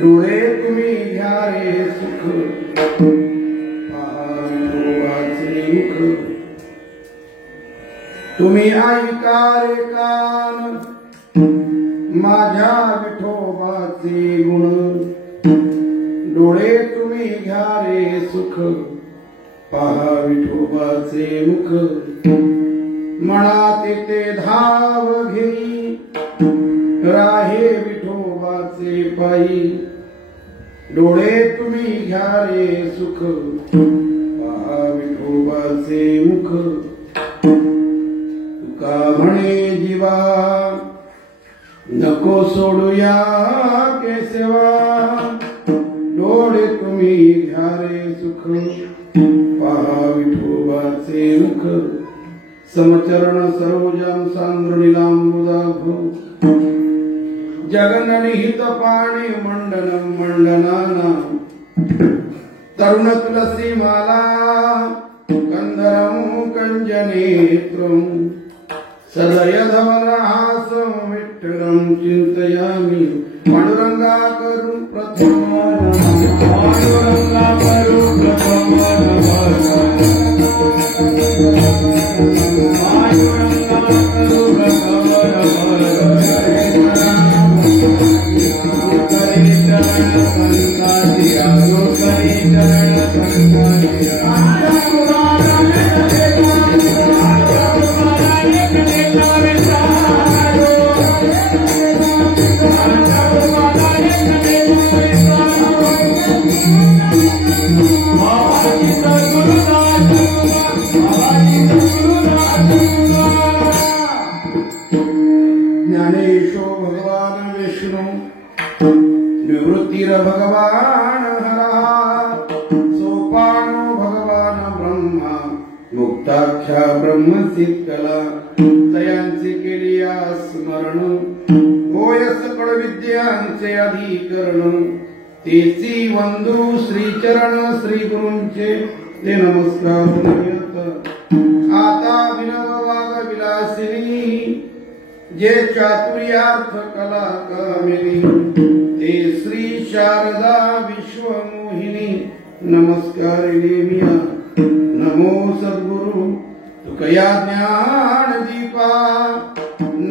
डोळे तुम्ही घ्या रे सुख पाहावाचे मुख तुम्ही ऐका रे कान माझ्या विठोबाचे गुण डोळे तुम्ही घ्या रे सुख पहा विठोबाचे मुख मनात ते धाव घेई राहे विठोबाचे पायी डोळे तुम्ही घ्या रे सुख पहा विठोबाचे मुख तुका म्हणे जीवा नको सोडूया केशवा डोळे तुम्ही घ्या रे सुख पहा विठोबाचे मुख समचरण सरोजम सांद्रनीलांबुदाभ जगन्निहित पाणी मंडनम मंडनाना तरुण तुलसी माला कंदरम कंजनेत्रम सदय धवलहासं विठ्ठलं चिंतयामि पांडुरंगा करू प्रथम पांडुरंगा करू प्रथम पांडुरंगा करू प्रथम ज्ञानेशो भगवान विष्णु निवृत्तिर भगवान हरा सोपानो भगवान ब्रह्मा मुक्ताख्या ब्रह्मसिद्धकला तयांचे केली स्मरण होय सकळ विद्यांचे अधिकरण तेसी वंदू श्रीचरण श्री गुरूंचे ते नमस्कार आता विनव वाग विलासिनी जे चातुर्यार्थ कला कामिनी ते श्री शारदा विश्वमोहिनी नमस्कार देविया नमो सद्गुरु तुकया ज्ञान दीपा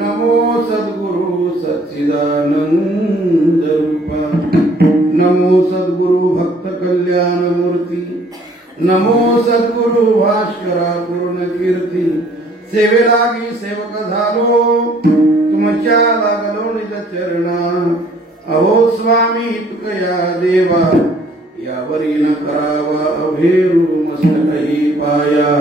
नमो सद्गुरु सच्चिदानंद रूपा नमो सद्गुरु भक्त कल्याण मूर्ती नमो सद्गुरु भास्करा पूर्ण कीर्ती सेवे लागी सेवक झालो तुमच्या लागलो निज चरणा अहो स्वामी तुकया देवा यावरी न करावा अभेरू मस्तकही पाया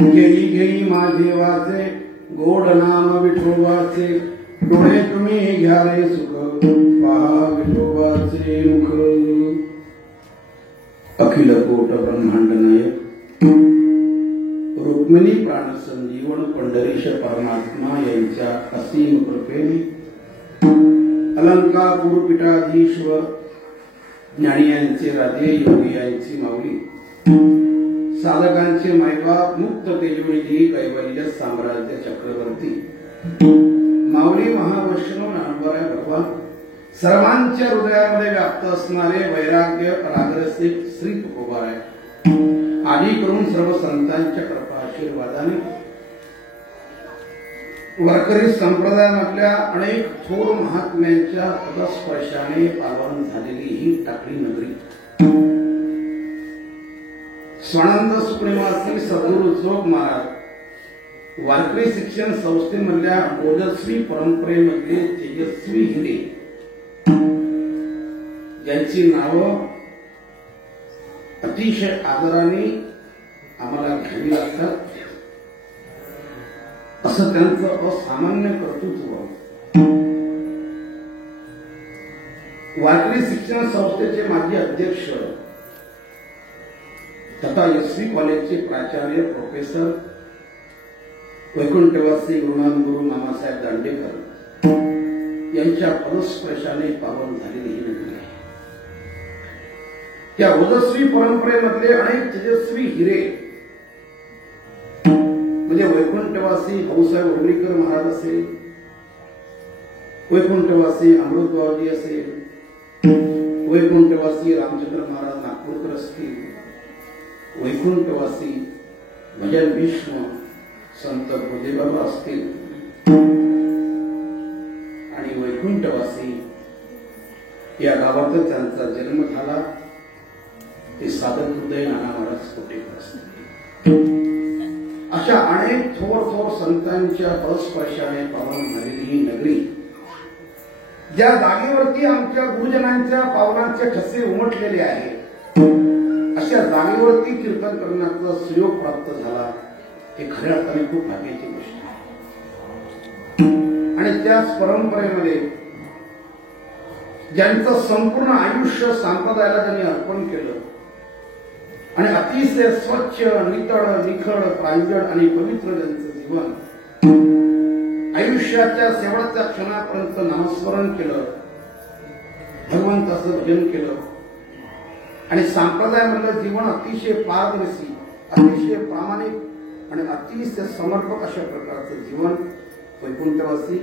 घेई घेई माझे वाचे गोड नाम विठोबाचे डोळे तुम्ही घ्या रे सुख पहा विठोबाचे मुख. अखिल कोट ब्रह्मांड नायक रुक्मिणी प्राण संजीवन पंढरीश परमात्मा यांच्या असीम कृपेने अलंकापूर पीठाधीश्वर ज्ञानी यांचे राजे योगी यांची माऊली साधकांचे मायबाप मुक्त तेजोनिधी कैवल्य साम्राज्य चक्रवर्ती माऊली महावैष्णव नामवराय भगवान सर्वांच्या हृदयामध्ये व्याप्त असणारे वैराग्य पराग्रसिक श्री तुकोबाराय आदी करून सर्व संतांच्या कृपा आशीर्वादाने वारकरी संप्रदायामधल्या अनेक थोर महात्म्यांच्या पदस्पर्शाने पावन झालेली ही टाकळी नगरी स्वानंद सुप्रेमासी सद्गुरु जोग महाराज वारकरी शिक्षण संस्थेमधल्या ओजस्वी परंपरेमधले तेजस्वी हिरे ज्यांची नावं अतिशय आदराने आम्हाला घ्यावी लागतात असं त्यांचं असामान्य कर्तृत्व वारकरी शिक्षण संस्थेचे माजी अध्यक्ष तथा एसवी कॉलेजचे प्राचार्य प्रोफेसर वैकुंठवासी गुरुनामगुरु मामासाहेब दांडेकर यांच्या पदस्पर्शाने पावन झालेली ही नगरी आहे. त्या ओजस्वी परंपरेमधले अनेक तेजस्वी हिरे म्हणजे वैकुंठवासी भाऊसाहेब उर्लीकर महाराज असेल, वैकुंठवासी अमृतबावजी असेल, वैकुंठवासी रामचंद्र महाराज नागपूरकर असतील, वैकुंठवासी भजन भीष्म संत गुरुदेवबाबा असतील आणि वैकुंठवासी या गावातच त्यांचा जन्म झाला ते साधक हृदय नाना महाराज कोटेकर असतील. अशा अनेक थोर थोर संतांच्या पदस्पर्शाने पावन झालेली ही नगरी ज्या जागेवरती आमच्या गुरुजनांच्या पावनांचे ठसे उमटलेले आहेत अशा जागेवरती कीर्तन करण्याचा सुयोग प्राप्त झाला हे खऱ्या अर्थाने खूप भाग्याची गोष्ट आहे. आणि त्याच परंपरेमध्ये ज्यांचं संपूर्ण आयुष्य संप्रदायाला त्यांनी अर्पण केलं आणि अतिशय स्वच्छ नितळ निखळ प्रांजळ आणि पवित्र त्यांचं जीवन आयुष्याच्या शेवटच्या क्षणापर्यंत नामस्मरण केलं, भगवंताचं भजन केलं आणि संप्रदायामधलं जीवन अतिशय पारदर्शी, अतिशय प्रामाणिक आणि अतिशय समर्पक अशा प्रकारचं जीवन वैकुंठवासी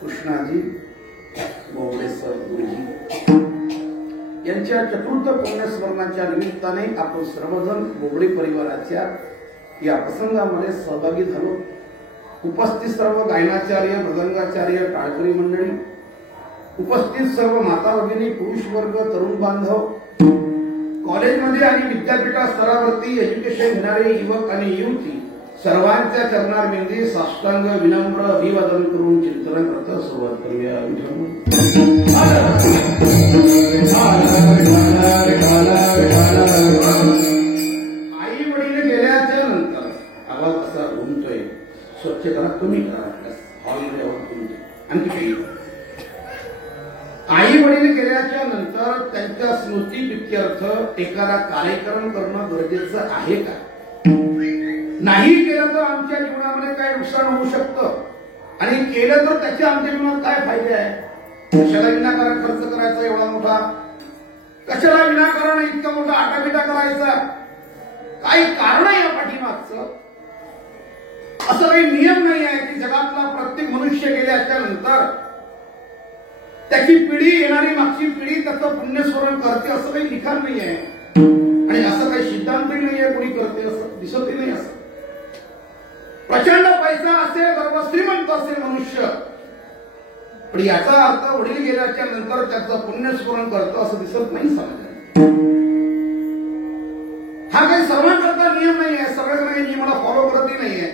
कृष्णाजी बोबडेसर गुरुजी यांच्या चतुर्थ पुण्यस्मरणाच्या निमित्ताने आपण सर्वजण बोबडे परिवाराच्या या प्रसंगामध्ये सहभागी झालो. उपस्थित सर्व गायनाचार्य, मृदंगाचार्य, टाळकरी मंडळी, उपस्थित सर्व माता भगिनी, पुरुष वर्ग, तरुण बांधव, कॉलेजमध्ये आणि विद्यापीठा स्तरावरती एज्युकेशन घेणारे युवक आणि युवती सर्वांच्या चरणारविंदी साष्टांग विनम्र अभिवादन करून चिंतन करता सुरुवात करूया. आई वडील गेल्याच्या नंतर आवाज असा घुमतोय, स्वच्छ करा तुम्ही करा, हॉलमध्ये आवाज घुमतोय. आणखी काही आई वडील गेल्याच्या नंतर त्यांच्या स्मृती प्रित्यर्थ एखादा कार्यक्रम करणं गरजेचं आहे का? नाही केलं तर आमच्या जीवनामध्ये काय नुकसान होऊ शकतं आणि केलं तर त्याचे आमच्या जीवनात काय फायदे आहे? कशाला विनाकारण खर्च करायचा एवढा मोठा? कशाला विनाकारण इतका मोठा आटापिटा करायचा? काही कारण आहे या पाठीमागचं? असं काही नियम नाही आहे की जगातला प्रत्येक मनुष्य गेल्याच्या नंतर त्याची पिढी येणारी मागची पिढी त्याचं पुण्यस्मरण करते असं काही लिखाण नाही आहे आणि असं काही सिद्धांतही नाही आहे कोणी करते असं दिसतही नाही. असं प्रचंड पैसा असेल, सर्व श्रीमंत असेल मनुष्य, पण याचा अर्थ वडील गेल्याच्या नंतर त्याचं पुण्यस्मरण करतो असं दिसत नाही समाजात. हा काही सर्वांकरता नियम नाही आहे, सगळे काही नियमाला फॉलो करतही नाहीये.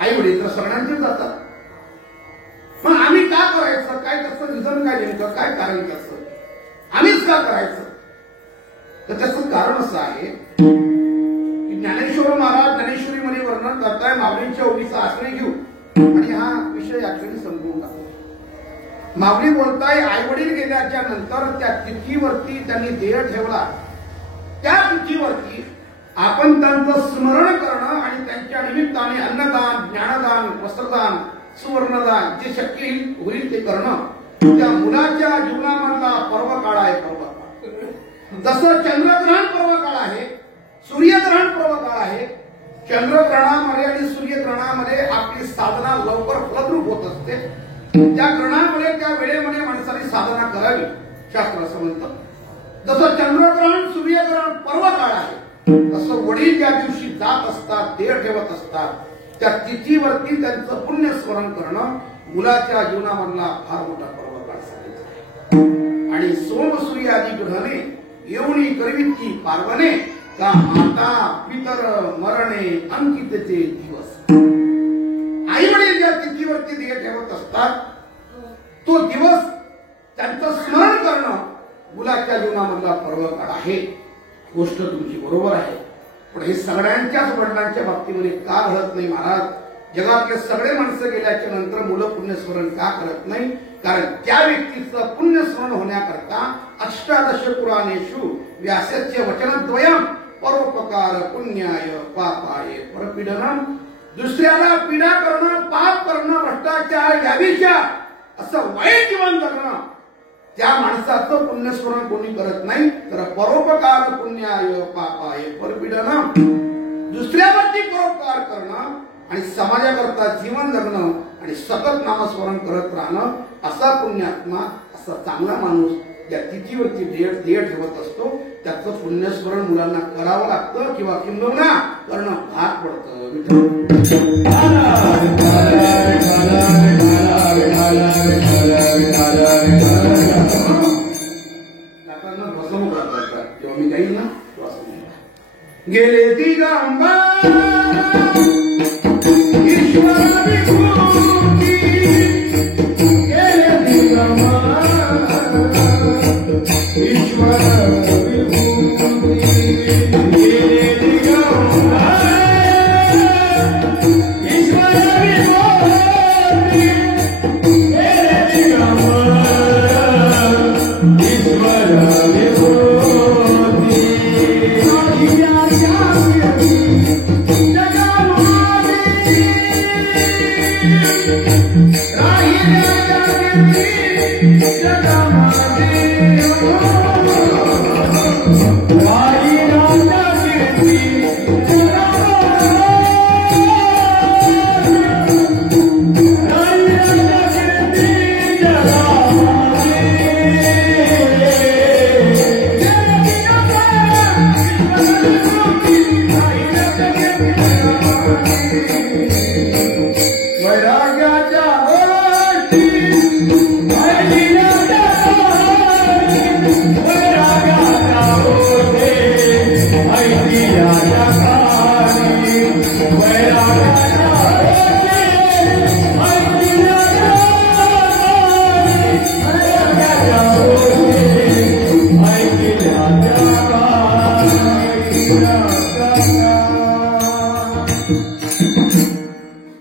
आई वडील तर सगळ्यांचे जातात, पण आम्ही का करायचं? काय त्याचं रिझन काय नेमकं? काय कारण त्याचं? आम्हीच का करायचं? तर त्याचं कारण असं आहे की ज्ञानेश्वर महाराज ज्ञानेश्वरीमध्ये वर्णन करताय, माऊलींच्या ओळीचा आश्रय घेऊन आणि हा विषय ऍक्च्युअली समजून टाकतो. माऊली बोलताय, आई वडील गेल्याच्या नंतर त्या तिथीवरती त्यांनी देह ठेवला, त्या तिथीवरती आपण त्यांचं स्मरण करणं आणि त्यांच्या निमित्ताने अन्नदान, ज्ञानदान, वस्त्रदान, सुवर्णदान जे शक्य होईल ते करणं त्या मुलाच्या जीवनामधला पर्व काळ आहे. पर्व जसं चंद्रग्रहण पर्व काळ आहे, सूर्यग्रहण पर्व काळ आहे. चंद्रग्रहणामध्ये आणि सूर्यग्रहणामध्ये आपली साधना लवकर फलद्रूप होत असते. त्या ग्रहणामध्ये त्या वेळेमध्ये माणसाने साधना करावी शास्त्र असं म्हणतं. जसं चंद्रग्रहण सूर्यग्रहण पर्व काळ आहे, तसं वडील ज्या दिवशी जात असतात, देह ठेवत असतात, त्या तिथीवरती त्यांचं पुण्यस्मरण करणं मुलाच्या जीवनामधला फार मोठा पर्व काळ सांगितला आहे. आणि सोम सूर्य आदी ग्रहणे येऊनी करविती पार्वणे का माता पितर मरणे अंकितचे दिवस. आई वडील ज्या तिथीवरती देह ठेवत असतात तो दिवस त्यांचं स्मरण करणं मुलाच्या जीवनामधला पर्व काळ आहे. गोष्ट तुमची बरोबर आहे, पण हे सगळ्यांच्याच वडिलांच्या बाबतीमध्ये का घडत नाही महाराज? जगातले सगळे माणसं गेल्याच्या नंतर मुलं पुण्यस्मरण का करत नाही? कारण त्या व्यक्तीचं पुण्यस्मरण होण्याकरता अष्टादश पुराणेषु व्यासस्य वचनद्वयम् परोपकार पुण्याय पापाय परपीडनम. दुसऱ्याला पीडा करणं, पाप करणं, भ्रष्टाचार याविषयी असं वाईट जीवन जगणं, त्या माणसाचं पुण्यस्मरण कोणी करत नाही. तर परोपकार पुण्याय पापाय परपीडनम, दुसऱ्यावरती परोपकार करणं आणि समाजाकरता जीवन जगणं आणि सतत नामस्मरण करत राहणं, असा पुण्यात्मा, असा चांगला माणूस ज्या तिथीवरती देह ठेवत असतो त्याचं पुण्यस्मरण मुलांना करावं लागतं किंवा किंबहुना करणं भाग पडतं. फसवणूक करतात जेव्हा मी जाईल ना गेले दिगंबर ईश्वर विभूती, गेले दिगंबर ईश्वर विभूती, गेले दिगंबर ईश्वर विभूती, गेले दिगंबर ईश्वर विभूती.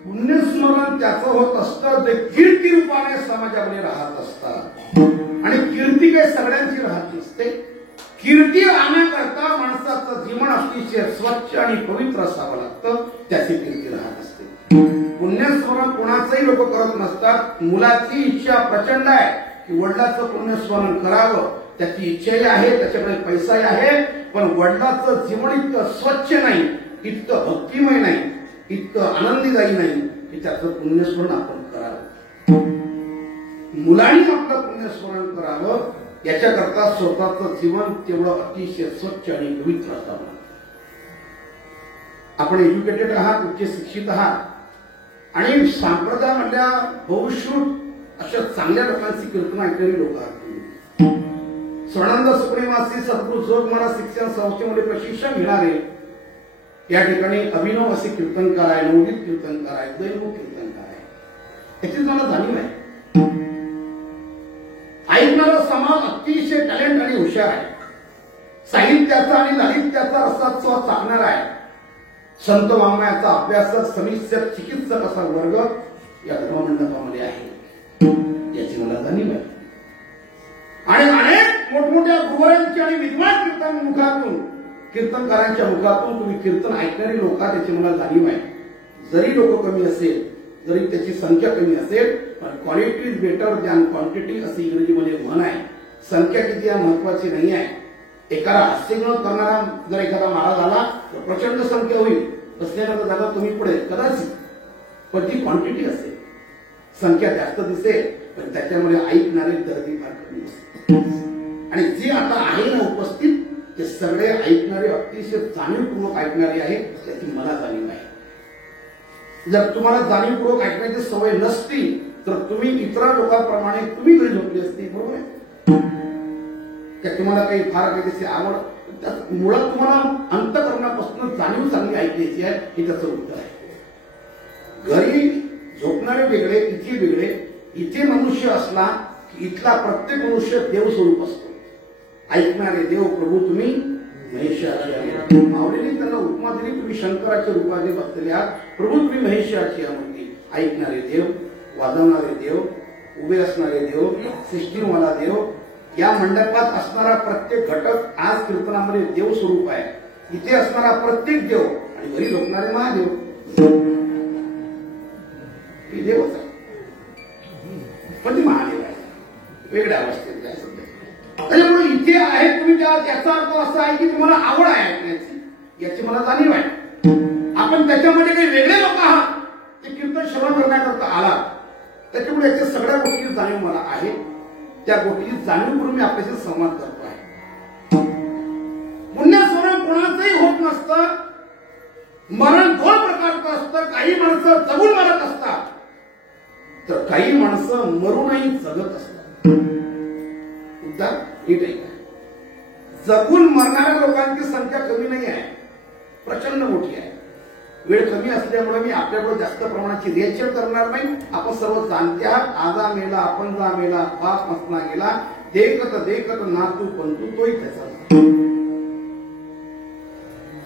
पुण्यस्मरण त्याचं होत असतं ते कीर्ती रूपाने समाजामध्ये राहत असतात. आणि कीर्ती काही सगळ्यांची राहत नसते. कीर्ती राहण्याकरता माणसाचं जीवन अतिशय स्वच्छ आणि पवित्र असावं लागतं. त्याची कीर्ती राहत असते. पुण्यस्मरण कोणाचंही लोक करत नसतात. मुलाची इच्छा प्रचंड आहे की वडिलाचं पुण्यस्मरण करावं, त्याची इच्छाही आहे, त्याच्याकडे पैसाही आहे, पण वडिलाचं जीवन इतकं स्वच्छ नाही, इतकं भक्तिमय नाही, इतकं आनंदीदायी नाही की त्याचं पुण्यस्मरण आपण करावं. मुलांनी आपलं पुण्यस्मरण करावं याच्याकरता स्वतःचं जीवन तेवढं अतिशय स्वच्छ आणि पवित्र असावं. आपण एज्युकेटेड आहात, उच्च शिक्षित आहात आणि संप्रदायामधल्या बहुश्रुत अशा चांगल्या लोकांची कीर्तन ऐकणारी लोक आहात. स्वानंद सुप्रेमासी सद्गुरू जोग महाराज शिक्षण संस्थेमध्ये प्रशिक्षण घेणारे या ठिकाणी अभिनव असे कीर्तनकार आहे, नवोदित कीर्तनकार आहे, दैवमुख कीर्तनकार आहे. याची मला जाणीव आहे. ऐकणारा समाज अतिशय टॅलेंट आणि हुशार आहे. साहित्याचा आणि ललित्याचा रसास्वाद चालणारा आहे. संत वाङ्मयाचा अभ्यासक, समीक्षक, चिकित्सक असा वर्ग या धर्ममंडपामध्ये आहे. याची मला जाणीव आहे. आणि अनेक मोठमोठ्या गुरुवरांची आणि विद्वान कीर्तनकारांच्या मुखातून तुम्ही कीर्तन ऐकणारी लोक त्याची मला जाणीव आहे. जरी लोक कमी असेल, जरी त्याची संख्या कमी असेल, पण quality is better than quantity अशी इंग्रजीमध्ये म्हण आहे. संख्या किती या महत्वाची नाही आहे. एखादा हास्यविनोद करणारा जर एखादा महाराज आला तर प्रचंड संख्या होईल, बसल्यानंतर जागा तुम्ही पुढे कदाचित, पण ती क्वांटिटी असेल. संख्या जास्त दिसेल पण त्याच्यामध्ये ऐकणारे दर्दी फार कमी असते. आणि जे आता आहे ना उपस्थित ते सगळे ऐकणारे अतिशय जाणीवपूर्वक ऐकणारे आहेत, त्याची मला जाणीव आहे. जर तुम्हाला जाणीवपूर्वक ऐकण्याची सवय नसती तर तुम्ही इतर लोकांप्रमाणे तुम्ही घरी झोपली असती. बरोबर आहे. तुम्हाला काही फार काही त्याची आवड, मुळात तुम्हाला अंतःकरणापासून जाणीव चांगली ऐकायची आहे, हे त्याचं उत्तर आहे. घरी झोपणारे वेगळे, इथे वेगळे. इथे मनुष्य असला की इथला प्रत्येक मनुष्य देव स्वरूप असतो. ऐकणारे देव प्रभू तुम्ही महेशाची. माऊलीने त्यांना उपमा दिली, तुम्ही शंकराच्या रूपाने बसलेले आहात, प्रभू तुम्ही महेशाची मूर्ती. ऐकणारे देव, वाजवणारे देव, उभे असणारे देव, सृष्टीवाला देव. या मंडपात असणारा प्रत्येक घटक आज कीर्तनामध्ये देव स्वरूप आहे. इथे असणारा प्रत्येक देव आणि घरी झोपणारे महादेव हे देवच आहे, पण ती महादेव आहे, वेगळ्या अवस्थेत आहे सध्या. त्याच्यामुळे इथे आहे तुम्ही, त्याचा अर्थ असा आहे की तुम्हाला आवड आहे ऐकण्याची, याची मला जाणीव आहे. आपण त्याच्यामध्ये काही वेगळे लोक आहात, ते कीर्तन श्रवण करण्याकरता आला, त्याच्यामुळे याच्या सगळ्या गोष्टी जाणीव मला आहे. त्या गोष्टीची जाणीव करून मी आपल्याशी संवाद करतो आहे. पुण्यस्मरण कोणाचंही होत नसतं. मरण दोन प्रकारचं असतं. काही माणसं जगून मरत असतात तर काही माणसं मरूनही जगत असतात. मुद्दा नीट आहे. जगून मरणाऱ्या लोकांची संख्या कमी नाही आहे, प्रचंड मोठी आहे. वेळ कमी असल्यामुळे मी आपल्याकडे जास्त प्रमाणाची रिएक्शन करणार नाही. आपण सर्व जाणते आहात. आजा मेला, आपण जा मेला, पाप मसना गेला, देखत देखत नातू पंतू तोही त्याचा.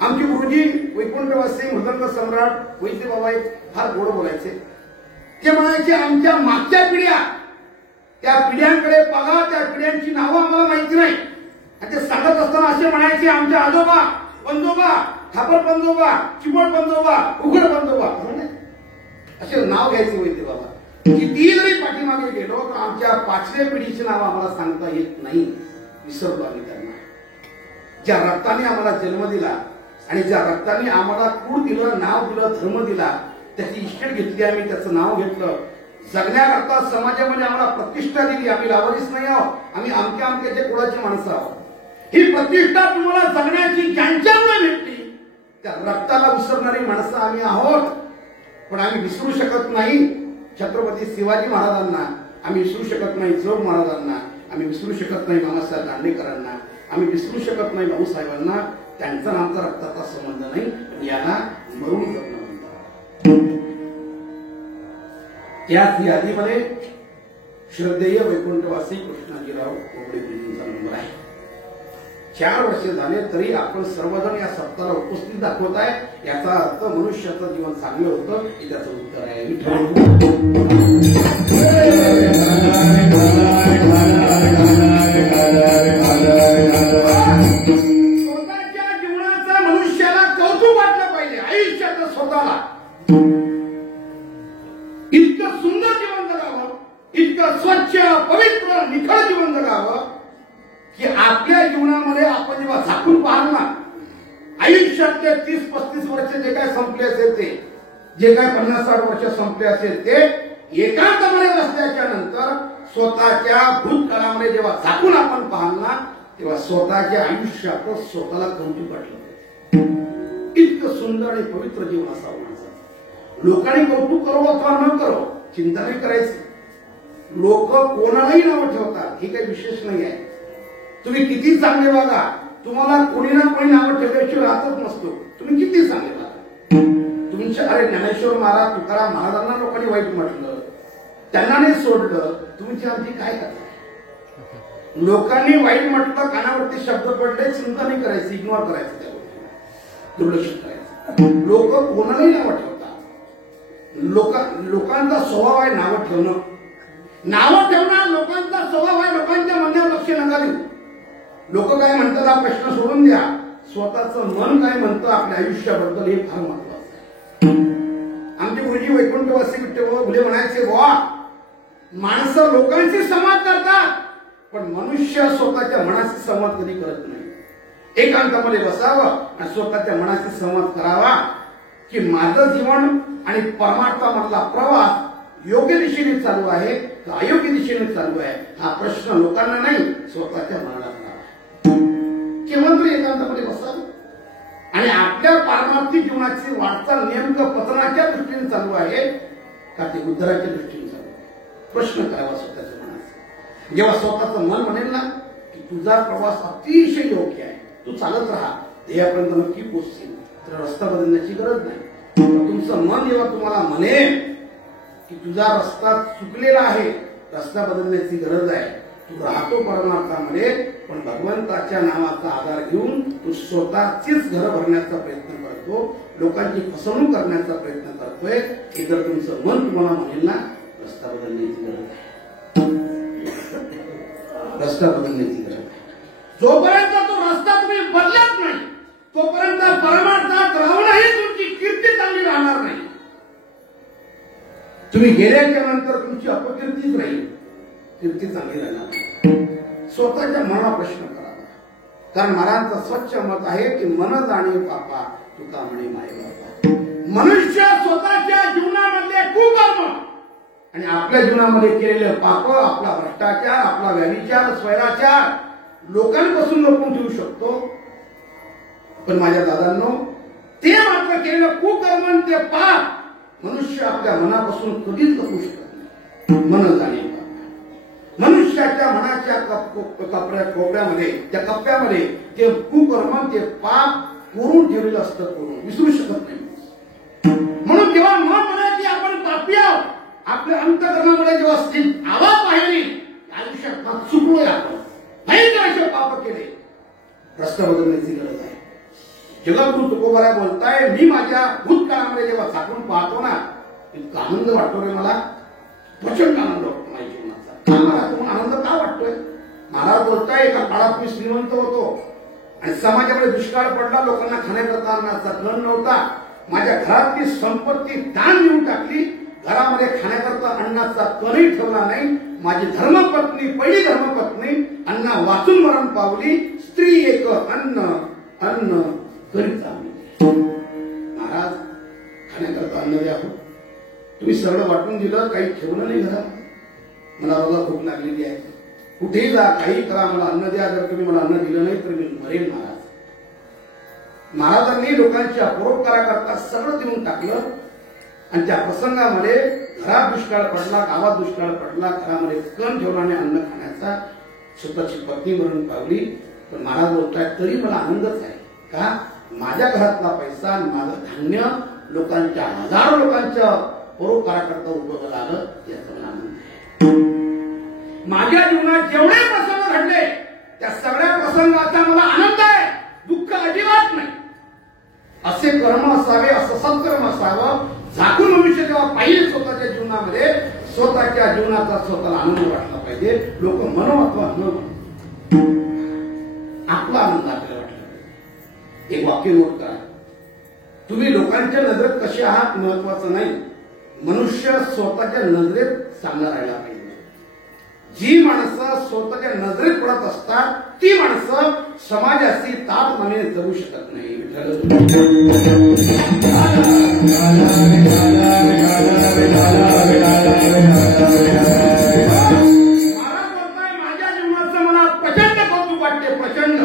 आमचे गुरुजी वैकुंठवासी मृदंग सम्राट वैद्य बाबा फार गोड बोलायचे. ते म्हणायचे आमच्या मागच्या पिढ्या, त्या पिढ्यांकडे बघा, त्या पिढ्यांची नावं आम्हाला माहिती नाही. आणि ते सांगत असताना असे म्हणायचे आमच्या आजोबा, पंजोबा, खापर पंजोबा, चिमोड पंजोबा, उघड पंजोबा, असे नाव घ्यायचे वैद्य बाबा. कितीही जरी पाठीमागे गेलो तर आमच्या पाचव्या पिढीचे नाव आम्हाला सांगता येत नाही, विसरलो आम्ही त्यांना. ज्या रक्ताने आम्हाला जन्म दिला आणि ज्या रक्ताने आम्हाला कुळ दिलं, नाव दिलं, धर्म दिला, त्याची इस्टेट घेतली आम्ही, त्याचं नाव घेतलं. जगण्याकरता समाजामध्ये आम्हाला प्रतिष्ठा दिली. आम्ही लावारीस नाही आहोत, आम्ही अमक्या अमक्याच्या कुळाची माणसं आहोत. ही प्रतिष्ठा तुम्हाला जगण्याची ज्यांच्यामुळे भेटली त्या रक्ताला विसरणारी माणसं आम्ही आहोत. पण आम्ही विसरू शकत नाही छत्रपती शिवाजी महाराजांना, आम्ही विसरू शकत नाही जोग महाराजांना, आम्ही विसरू शकत नाही मामासाहेब दांडेकरांना, आम्ही विसरू शकत नाही भाऊसाहेबांना. त्यांचा आमचा रक्ताचा संबंध नाही, पण यांना मरून जगणं म्हणतात. याच यादीमध्ये श्रद्धेय वैकुंठवासी कृष्णाजीराव कोरडेजींचा नंबर आहे. 4 वर्ष झाले तरी आपण सर्वजण या सप्ताहाला उपस्थित दाखवत आहे. याचा अर्थ मनुष्याचं जीवन चांगलं होतं हे त्याचं उत्तर आहे. स्वतःच्या जीवनाचा मनुष्याला कौतुक वाटलं पाहिजे. आयुष्याचं स्वतःला इतकं सुंदर जीवन जगावं, इतकं स्वच्छ पवित्र निखळ जीवन जगावं की आपल्या जीवनामध्ये आपण जेव्हा झाकून पाहाल ना, आयुष्यातले 30-35 वर्ष जे काय संपले असेल ते, जे काय 50-60 वर्ष संपले असेल ते एकांतामध्ये बसल्याच्या नंतर स्वतःच्या भूतकाळामध्ये जेव्हा झाकून आपण पाहाल ना, तेव्हा स्वतःच्या आयुष्यात स्वतःला कौतुक वाटलं. इतकं सुंदर आणि पवित्र जीवन असावं माणसाचं. लोकांनी कौतुक करो अथवा न करो चिंता नाही करायची. लोक कोणालाही नावं ठेवतात, हे काही विशेष नाही आहे. तुम्ही किती चांगले वागा, तुम्हाला कोणी ना कोणी नावं ठेवल्याशिवाय राहतच नसतो. तुम्ही किती चांगले वागा. तुमच्या अरे ज्ञानेश्वर महाराज तुकाराम महाराजांना लोकांनी वाईट म्हटलं, त्यांना नाही सोडलं, तुमची आमची काय करता. लोकांनी वाईट म्हटलं, कानावरती शब्द पडले, चिंता नाही करायची, इग्नोर करायचं, त्या गोष्टीला दुर्लक्ष करायचं. लोक कोणालाही नावं ठेवतात. लोकांचा स्वभाव आहे नावं ठेवणं. नावं ठेवणार लोकांचा स्वभाव आहे. लोकांच्या म्हणण्यावर लक्ष नका देऊ. लोक काय म्हणतात हा प्रश्न सोडून द्या. स्वतःचं मन काय म्हणतं आपल्या आयुष्याबद्दल हे फार महत्वाचं आहे. आमचे गुरुजी वैकुंठवासी विठ्ठल फुले म्हणायचे, वा माणसं लोकांशी संवाद करतात पण मनुष्य स्वतःच्या मनाशी संवाद कधी करत नाही. एकांतामध्ये बसावं आणि स्वतःच्या मनाशी संवाद करावा की माझं जीवन आणि परमात्मा मधला प्रवास योग्य दिशेने चालू आहे का अयोग्य दिशेने चालू आहे, हा प्रश्न लोकांना नाही स्वतःच्या मनाला करावा. केव्हा तरी एकांतामध्ये बसावं आणि आपल्या पारमार्थिक जीवनाची वाटचाल नेमकं पतनाच्या दृष्टीने चालू आहे का ते उद्धाराच्या दृष्टीने चालू आहे, प्रश्न करावा स्वतःच्या मनाचा. जेव्हा स्वतःचं मन म्हणेल ना की तुझा प्रवास अतिशय योग्य आहे, तू चालत राहा, ध्येयापर्यंत नक्की पोहोचशील, तर रस्ता बदलण्याची गरज नाही. तुमचं मन जेव्हा तुम्हाला म्हणेल की तुझा रस्ता चुकलेला आहे, रस्ता बदलण्याची गरज आहे, तू राहतो परमार्थामध्ये पण भगवंताच्या नावाचा आधार घेऊन तू स्वतःचीच घर भरण्याचा प्रयत्न करतो, लोकांची फसवणूक करण्याचा प्रयत्न करतोय, हे जर तुमचं मन तुम्हाला म्हणेल ना रस्ता बदलण्याची गरज आहे, रस्ता बदलण्याची गरज आहे. जोपर्यंत तो रस्ता तुम्ही बदलत नाही तोपर्यंत परमार्थात राहूनही तुमची कीर्ती चांगली राहणार नाही. तुम्ही गेल्याच्या नंतर तुमची अपकीर्तीच राहील, कीर्ती चांगली राहणार नाही. स्वतःच्या मनाला प्रश्न करावा. कारण महाराजांचं स्वच्छ मत आहे की मन जाणे पापा तुका म्हणे माय बापा. मनुष्य स्वतःच्या जीवनामधले कुकर्म आणि आपल्या जीवनामध्ये केलेले पाप, आपला भ्रष्टाचार, आपला व्यभिचार, स्वैराचार लोकांपासून लपवून ठेवू शकतो. पण माझ्या दादांनो, ते मात्र केलेलं कुकर्म ते पाप मनुष्य आपल्या मनापासून कधीच लपवू शकत नाही. मन जाणे मनुष्याच्या मनाच्या कोपऱ्यामध्ये, त्या कप्प्यामध्ये ते कुकर्म ते पाप कोरून ठेवलेलं असतं, कोरून विसरू शकत नाही. म्हणून जेव्हा मन म्हणायची आपण पापी आहोत, आपल्या अंतकरणामध्ये जेव्हा आवाज बाहेर येईल आयुष्यात चुकलोय आपण, नाही असे पाप केले, रस्ता बदलण्याची गरज आहे. जगद्गुरु तुकोबाराय बोलताय, मी माझ्या भूतकाळामध्ये जेव्हा झाकून पाहतो ना इतका आनंद वाटतो रे मला, प्रचंड आनंद वाटतो माझ्या जीवनाचा. मला तुम्हाला आनंद का वाटतोय? महाराज बोलताय, एका काळात मी श्रीमंत होतो आणि समाजामध्ये दुष्काळ पडला, लोकांना खाण्याकरता अन्नाचा धन नव्हता, माझ्या घरातली संपत्ती दान देऊन टाकली, घरामध्ये खाण्याकरता अन्नाचा कणही ठेवला नाही. माझी धर्मपत्नी, पहिली धर्मपत्नी अन्ना वाचून मरण पावली, स्त्री एक अन्न अन्न करीत चालली. महाराज खाण्याकरता अन्न द्या हो, तुम्ही सगळं वाटून दिलं, काही ठेवलं नाही घरात. मला बाबा भूक लागलेली आहे, कुठेही जा, काही करा, मला अन्न द्या. जर तुम्ही मला अन्न दिलं नाही तर मी मरेन. महाराजांनी लोकांच्या परोपकाराकरता सगळं देऊन टाकलं आणि त्या प्रसंगामध्ये घरात दुष्काळ पडला, गावात दुष्काळ पडला, घरामध्ये कण ठेवल्याने अन्न खाण्याचा, स्वतःची पत्नी मरण पावली. तर महाराज बोलतायत तरी मला आनंदच आहे का माझ्या घरातला पैसा, माझं धान्य लोकांच्या, हजारो लोकांच्या परोपकाराकरता उपयोगाला आलं, याचा मला आनंद आहे. माझ्या जीवनात जेवढे प्रसंग घडले त्या सगळ्या प्रसंगाचा मला आनंद आहे, दुःख अजिबात नाही. असे कर्म असावे, असं सत्कर्म असावं. झाकून मनुष्य जेव्हा पाहिजे स्वतःच्या जीवनामध्ये, स्वतःच्या जीवनाचा स्वतःला आनंद वाटला पाहिजे. लोक म्हणो अथवा न आपला आनंद आपल्याला वाटला पाहिजे. एक वाक्य नोट करा, तुम्ही लोकांच्या नजरेत कसे आहात महत्वाचं नाही, मनुष्य स्वतःच्या नजरेत चांगला राहायला पाहिजे. जी माणसं स्वतःच्या नजरेत पडत असतात ती माणसं समाजाशी ताटमाने जगू शकत नाही. माझ्या जीवनाचं मला प्रचंड कौतुक वाटते, प्रचंड.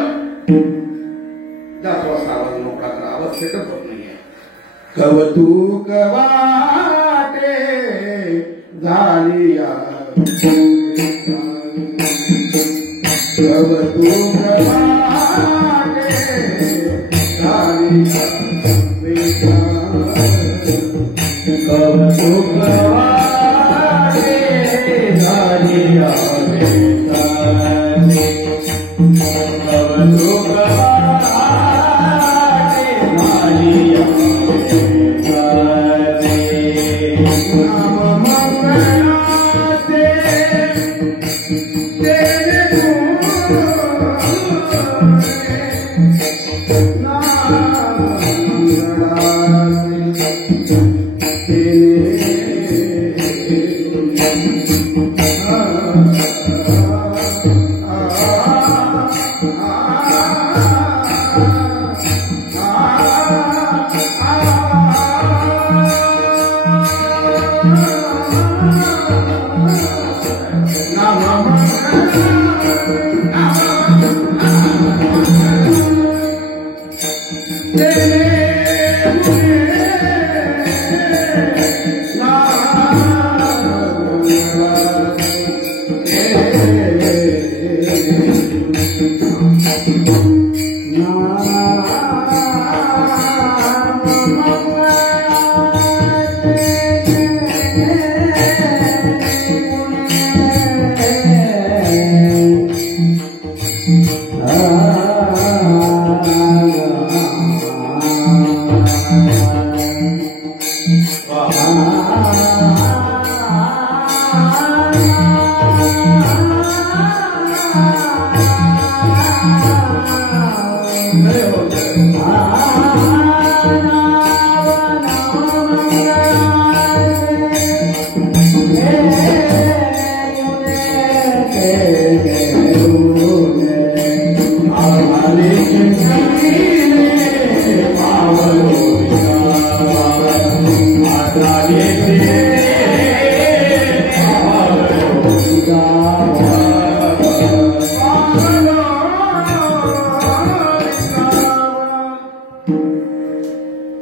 थोडासा आवाज मोकळा करा, आवाज सेटच होत नाहीये. कौतुक वाटे झाली कौतुक वाटे झाली कौतुक वाटे झाली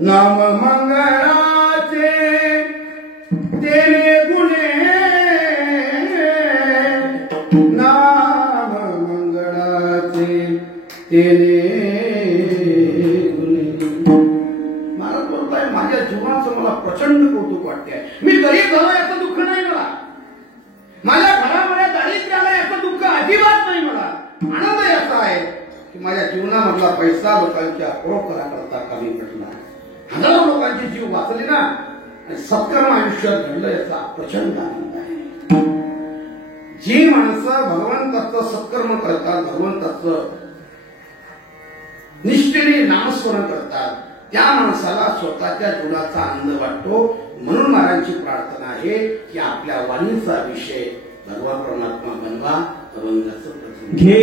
नाम मंगळाचे तेने गुणे, नाम मंगळाचे तेने गुणे. महाराज बोलताय माझ्या जीवनाचं मला प्रचंड कौतुक वाटते. मी गरीब झालो याचं दुःख नाही मला, माझ्या घरामध्ये दारिद्र्य आलं याचं दुःख अजिबात नाही मला. आनंद याचा आहे की माझ्या जीवनामधला पैसा लोकांच्या परोपकाराकरता कमी पडला, हजारो लोकांचे जीव वाचले ना, आणि सत्कर्म आयुष्यात घडलं याचा प्रचंड आनंद आहे. जी माणसं भगवंताचं सत्कर्म करतात, भगवंताचं निष्ठेने नामस्मरण करतात, त्या माणसाला स्वतःच्या जीवनाचा आनंद वाटतो. म्हणून महाराजांची प्रार्थना आहे की आपल्या वाणीचा विषय भगवान परमात्मा बनवा, भगवंताचं प्रसन्न घे.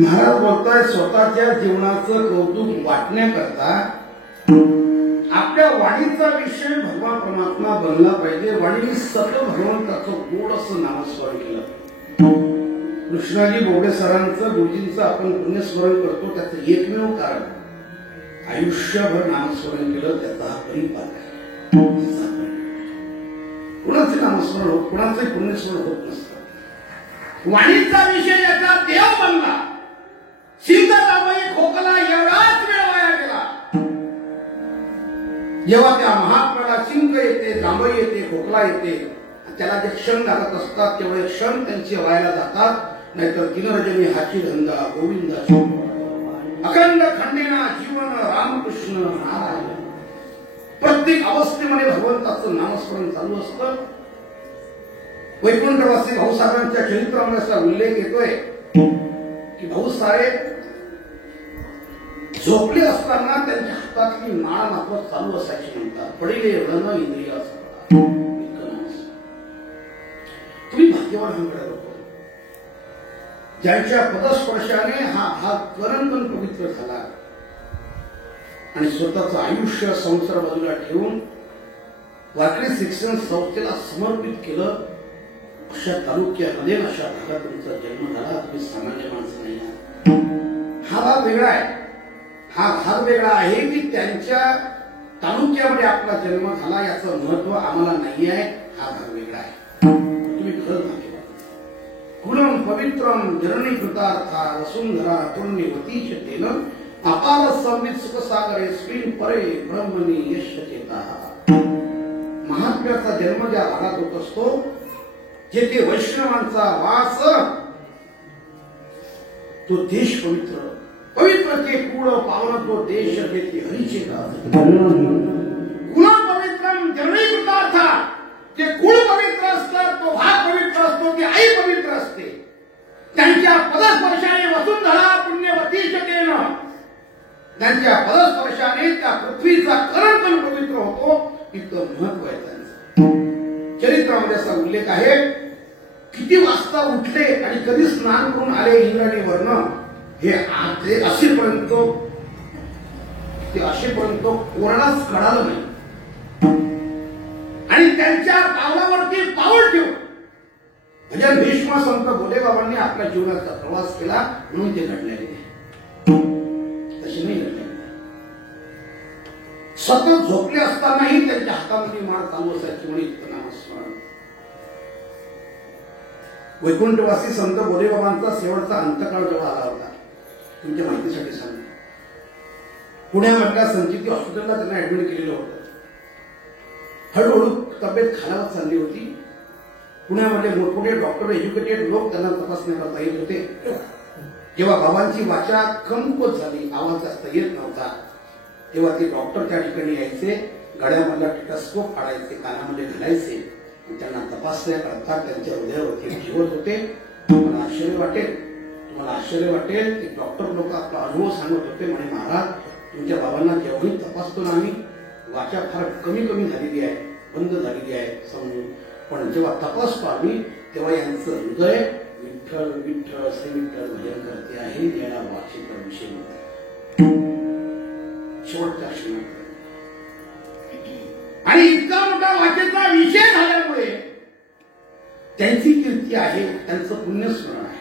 महाराज बोलताय, स्वतःच्या जीवनाचं कौतुक वाटण्याकरता आपल्या वाणीचा विषय भगवान परमात्मा बनला पाहिजे. वाणीने सगळं भगवंताचं गोड असं नामस्मरण केलं. कृष्णाजी बोबडे सरांचं, गुरुजींचं आपण पुण्यस्मरण करतो, त्याचं एकमेव कारण आयुष्यभर नामस्मरण केलं, त्याचा हा परिपाक आहे. कुणाचे नामस्मरण होत, कुणाचे पुण्यस्मरण होत नसतं. वाणीचा विषय याचा देव बनला. शिंदताबाई खोकला एवढाच वेळ वाया गेला. जेव्हा त्या महात्म्याला शिंक येते, जांभई येते, खोकला येते, त्याला जे क्षण लागत असतात तेवढे क्षण त्यांचे व्हायला जातात. नाहीतर दिनरजनी हाची धंदा गोविंदा अखंड खंडेना जीवन रामकृष्ण नारायण. प्रत्येक अवस्थेमध्ये भगवंताचं नामस्मरण चालू असतं. वैकुंठवासी भाऊसाहेबांच्या चरित्रामध्ये असा उल्लेख येतोय की भाऊसाहेब झोपले असताना त्यांच्या हातातली नाळ मात्र चालू असायची म्हणतात. पडिले रण इंद्रिय तुम्ही भाग्यवानांकडे होतो ज्यांच्या पदस्पर्शाने हा करणकण पवित्र झाला आणि स्वतःचं आयुष्य संसार बाजूला ठेवून वारकरी शिक्षण संस्थेला समर्पित केलं. अशा तालुक्यामध्ये अशा भागात तुमचा जन्म झाला. तुम्ही सामान्य माणसं नाही आहात. हा भाग वेगळा आहे. हा भाग वेगळा आहे की त्यांच्या तालुक्यामध्ये आपला जन्म झाला याचं महत्व आम्हाला नाही आहे. हा भाग वेगळा आहे. तुम्ही खरं भाग्यवान. कुलम पवित्रम जननी कृतार्था वसुंधरा पुण्यवतीशतेन अपार संवित सुखसागरे स्वीन परे ब्रह्मणी यशचेता. महात्म्याचा जन्म ज्या भागात होत असतो जेथे वैष्णवांचा वास, तो देश पवित्र. पवित्र के कूळ पावन तो देश जेथे हरीचे गाव. कुल पवित्रम जननी कृतार्था. ते कुळ पवित्र असतात, तो भाग पवित्र असतो, ती आई पवित्र असते. त्यांच्या पदस्पर्शाने वसुंधरा पुण्यवतीशतेन, त्यांच्या पदस्पर्शाने त्या पृथ्वीचा करणकण पवित्र होतो. इतकं महत्व आहे त्यांचं. चरित्रामध्ये असा उल्लेख आहे, किती वाजता उठले आणि कधी स्नान करून आले इंद्राणी वर्ण, हे असेपर्यंत कोणालाच कळालं नाही. आणि त्यांच्या पावलावरती पाऊल ठेवून भजन भीष्म संत भोलेबाबांनी आपल्या जीवनाचा प्रवास केला म्हणून ते घडलेले. तसे नाही घडले. सतत झोपले असतानाही त्यांच्या हातामध्ये माळ चालू असायची म्हणून इतकं नामस्मरण. वैकुंठवासी संत भोलेबाबांचा शेवटचा अंतकाळ जेव्हा आला होता, तुमच्या माहितीसाठी सांगतो, पुण्यामधल्या संजीवनी हॉस्पिटलला त्यांना ऍडमिट केलेलं होतं. हळूहळू तब्येत खालावत चालली होती. पुण्यामध्ये मोठमोठे डॉक्टर, एज्युकेटेड लोक त्यांना तपासण्याकरता येत होते. जेव्हा बाबांची वाचा कमकुवत झाली, आवाज जास्त येत नव्हता, तेव्हा ते डॉक्टर त्या ठिकाणी यायचे, गळ्यामधला टेटस्कोप काढायचे, कानामध्ये घालायचे, त्यांना तपासण्याकरता त्यांच्या हृदयावरती जीवत होते. तुम्हाला आश्चर्य वाटेल की डॉक्टर लोक आपला अनुभव सांगत होते. म्हणे महाराज, तुमच्या बाबांना जेवढी तपासतो ना आम्ही, वाचा फार कमी झालेली आहे, बंद झालेली आहे समजून, पण जेव्हा तपासतो आम्ही तेव्हा यांचं हृदय विठ्ठल विठ्ठल श्री विठ्ठल भजन करते आहे, याला वाचेचा विषय होत आहे शेवटच्या क्षणात. आणि इतका मोठा वाचेचा विषय झाल्यामुळे त्यांची कीर्ती आहे, त्यांचं पुण्यस्मरण आहे.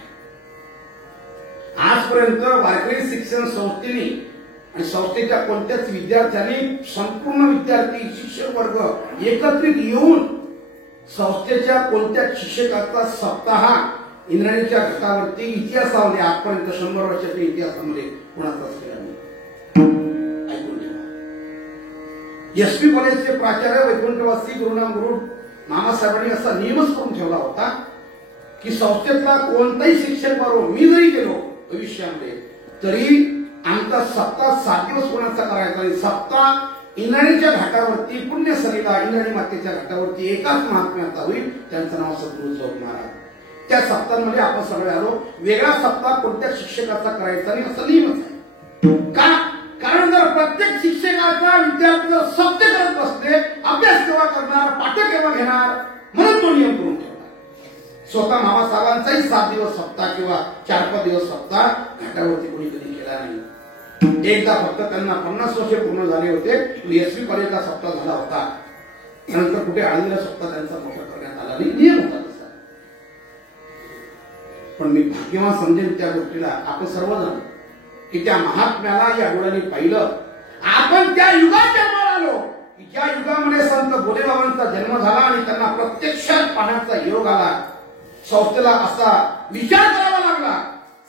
आजपर्यंत वारकरी शिक्षण संस्थेने आणि संस्थेच्या कोणत्याच विद्यार्थ्यांनी, संपूर्ण विद्यार्थी शिक्षक वर्ग एकत्रित येऊन संस्थेच्या कोणत्याच शिक्षकाचा सप्ताह इंद्राणीच्या घटावरती इतिहासामध्ये आजपर्यंत 100 वर्षाच्या इतिहासामध्ये कोणाचाच केला नाही. ऐकून ठेवा. एसपी कॉलेजचे प्राचार्य वैकुंठवासी गुरुनाम गुरु मामासाहेबांनी असा नियमच करून ठेवला होता की संस्थेतला कोणताही शिक्षक बरोबर मी जरी गेलो भविष्यामध्ये तरी आमचा सप्ताह 7 दिवस कोणाचा करायचा नाही. सप्ताह इंद्राणीच्या घाटावरती, पुण्यसलीला इंद्राणी मातेच्या घाटावरती एकाच महात्म्याचा होईल, त्यांचं नाव सद्गुरू चौक महाराज. त्या सप्ताहामध्ये आपण सगळे आलो. वेगळा सप्ताह कोणत्या शिक्षकाचा करायचा नाही असा नियमच आहे. का? कारण जर प्रत्येक शिक्षकाचा विद्यार्थी जर सत्य करत बसले, अभ्यास केव्हा करणार, पाठ केव्हा घेणार, म्हणून तो नियम करून ठेवला. स्वतः मामासाहेबांचाही 7 दिवस सप्ताह किंवा 4-5 दिवस सप्ताह घाटावरती कोणी कधी केला नाही. एकदा फक्त त्यांना 50 वर्षे पूर्ण झाले होते, एसवी कॉलेजला सप्ताह झाला होता. नंतर कुठे आळंदीला सप्ताह त्यांचा मोठा करण्यात आला नाही, नियम होता तसा. पण मी भाग्यवान समजेल त्या गोष्टीला, आपण सर्वजण की त्या महात्म्याला या डोळ्यांनी पाहिलं. आपण त्या युगात जन्माला आलो की ज्या युगामध्ये संत भोलेबाबांचा जन्म झाला आणि त्यांना प्रत्यक्षात पाहण्याचा योग आला. संस्थेला असा विचार करावा लागला.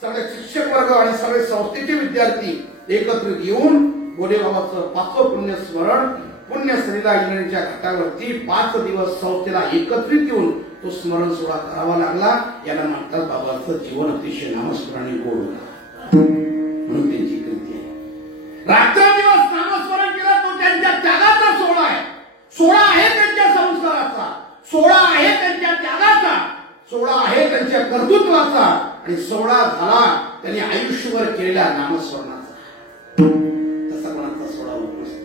सगळे शिक्षक वर्ग आणि सगळे संस्थेचे विद्यार्थी एकत्रित येऊन भोलेबाबाचं 5वं पुण्यस्मरण पुण्यश्रीला इंग्लंडच्या घाटावरती 5 दिवस संस्थेला एकत्रित येऊन तो स्मरण सोहळा करावा लागला. याला म्हणतात बाबाचं जीवन अतिशय नामस्मरणी गोड होता, म्हणून त्यांची कीर्ती आहे. रात्रंदिवस नामस्मरण केलं, तो त्यांच्या त्यागाचा सोहळा आहे. सोहळा आहे त्यांच्या संस्काराचा, सोहळा आहे त्यांच्या त्यागाचा, सोहळा आहे त्यांच्या कर्तृत्वाचा आणि सोहळा झाला त्यांनी आयुष्यभर केलेल्या नामस्मरणाचा. तसा कोणाचा सोहळा होत नसतो.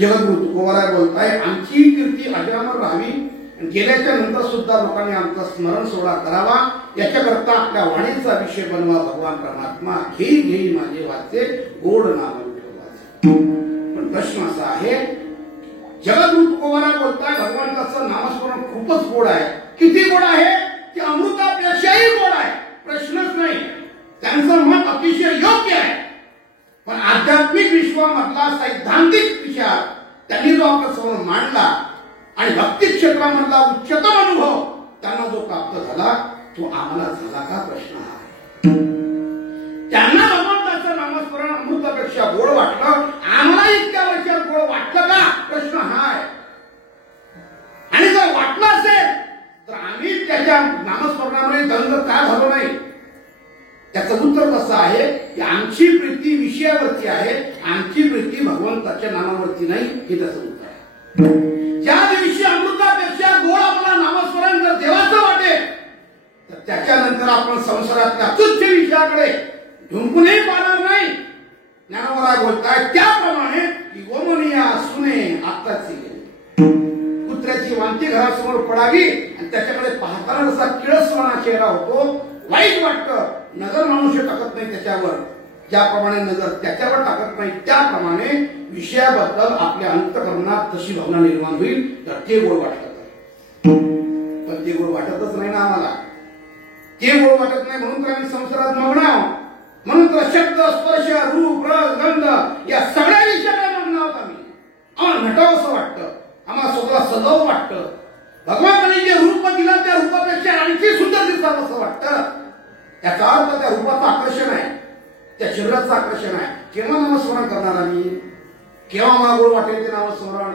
जगद्गुरु तुकोबाराय बोलताय, आमची कीर्ती अजरामर राहावी, गेल्याच्या नंतर सुद्धा लोकांनी आमचा स्मरण सोहळा करावा, याच्याकरता आपल्या वाणीचा विषय बनवा भगवान परमात्मा. घेई घेई माझे वाचे गोड नाम ठेवाचे. पण प्रश्न असा आहे, जगद्गुरु तुकोबाराय बोलताय भगवंताचं नामस्मरण खूपच गोड आहे. किती गोड आहे की अमृतापेक्षाही गोड आहे, प्रश्नच नाही. त्यांचं मत अतिशय योग्य आहे. पण आध्यात्मिक विश्वामधला सैद्धांतिक विचार त्यांनी जो आपल्या समोर मांडला आणि भक्ती क्षेत्रामधला उच्चतम अनुभव त्यांना जो प्राप्त झाला, तो आम्हाला झाला का, प्रश्न हा आहे. त्यांना भगवंताचं नामस्मरण अमृतापेक्षा गोड वाटलं, आम्हाला इतक्या वर्षात गोड वाटलं का, प्रश्न हा आहे. आणि जर वाटलं असेल तर आम्ही त्याच्या नामस्मरणामध्ये दंग का झालो नाही, त्याचं उत्तर कसं आहे की आमची प्रीती विषयावरती आहे, आमची प्रीती भगवंताच्या नामावरती नाही, हे त्याचं उत्तर आहे. ज्या दिवशी अमृतापेक्षा गोड आपला नामस्मरण जर देवाचं वाटेल, तर त्याच्यानंतर आपण संसारातल्या तुच्छ विषयाकडे ढुंकूनही पाहणार नाही. ज्ञानोबराय बोलताय त्याप्रमाणे की गोमनिया सुने आत्ताची कुत्र्याची वांती घरासमोर पडावी आणि त्याच्याकडे पाहताना जसा किळसवाणा चेहरा होतो, वाईट वाटतं, नजर मनुष्य टाकत नाही त्याच्यावर, ज्याप्रमाणे नजर त्याच्यावर टाकत नाही, त्याप्रमाणे विषयाबद्दल आपल्या अंतःकरणात तशी भावना निर्माण होईल, तर ते गोड वाटत. पण ते गोड वाटतच नाही ना आम्हाला. ते गोड वाटत नाही म्हणून तर आम्ही संसारात मग्न आहोत. म्हणून तर शब्द स्पर्श रूप रस गंध या सगळ्या विषयाला मग्न आहोत आम्ही. आम्हाला नटावं असं वाटतं, आम्हाला स्वतःला सजावं वाटतं. भगवानाने जे रूप दिलं त्या रूपापेक्षा आणखी सुंदर दिसतात असं वाटतं. याचा अर्थ त्या रूपाचं आकर्षण आहे, त्या शरीराचं आकर्षण आहे. केव्हा नामस्मरण करणार आम्ही, केव्हा मला गोड वाटेल ते नामस्मरण.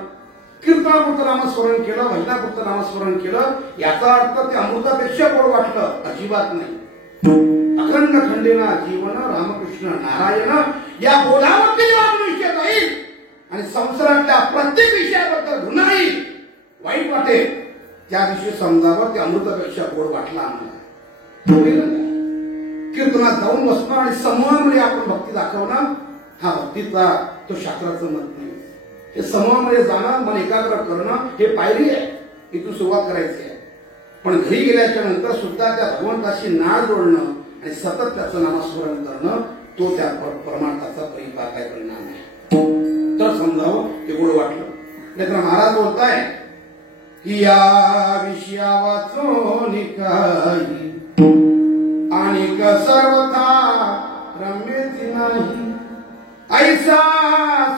कीर्तनापुरतं नामस्मरण केलं, भजनापुरतं नामस्मरण केलं, याचा अर्थ ते अमृतापेक्षा गोड वाटलं, अजिबात नाही. अखंड खंडेना जीवन रामकृष्ण नारायण या बोधावरती विषय जाईल आणि संसारातल्या प्रत्येक विषयाबद्दल गुन्हा येईल, वाईट वाटेल, त्या दिवशी समजावं ते अमृतापेक्षा गोड वाटला आम्हाला. कीर्तनात जाऊन बसणं आणि समूहामध्ये आपण भक्ती दाखवणं, हा भक्तीचा तो शास्त्राचं मत नाही. हे समूहामध्ये जाणं, मन एकाग्र करणं, हे पायरी आहे, इथून सुरुवात करायची आहे. पण घरी गेल्याच्या नंतर सुद्धा त्या भगवंताशी नाळ जोडणं आणि सतत त्याचं नामस्मरण करणं, तो त्या परमार्थाचा परिपाक परिणाम आहे. तर समजावं ते गोड वाटलं. नाहीतर महाराज बोलताय की या विषया वाचून काही आणि सर्वथा रम्यती नाही, ऐसा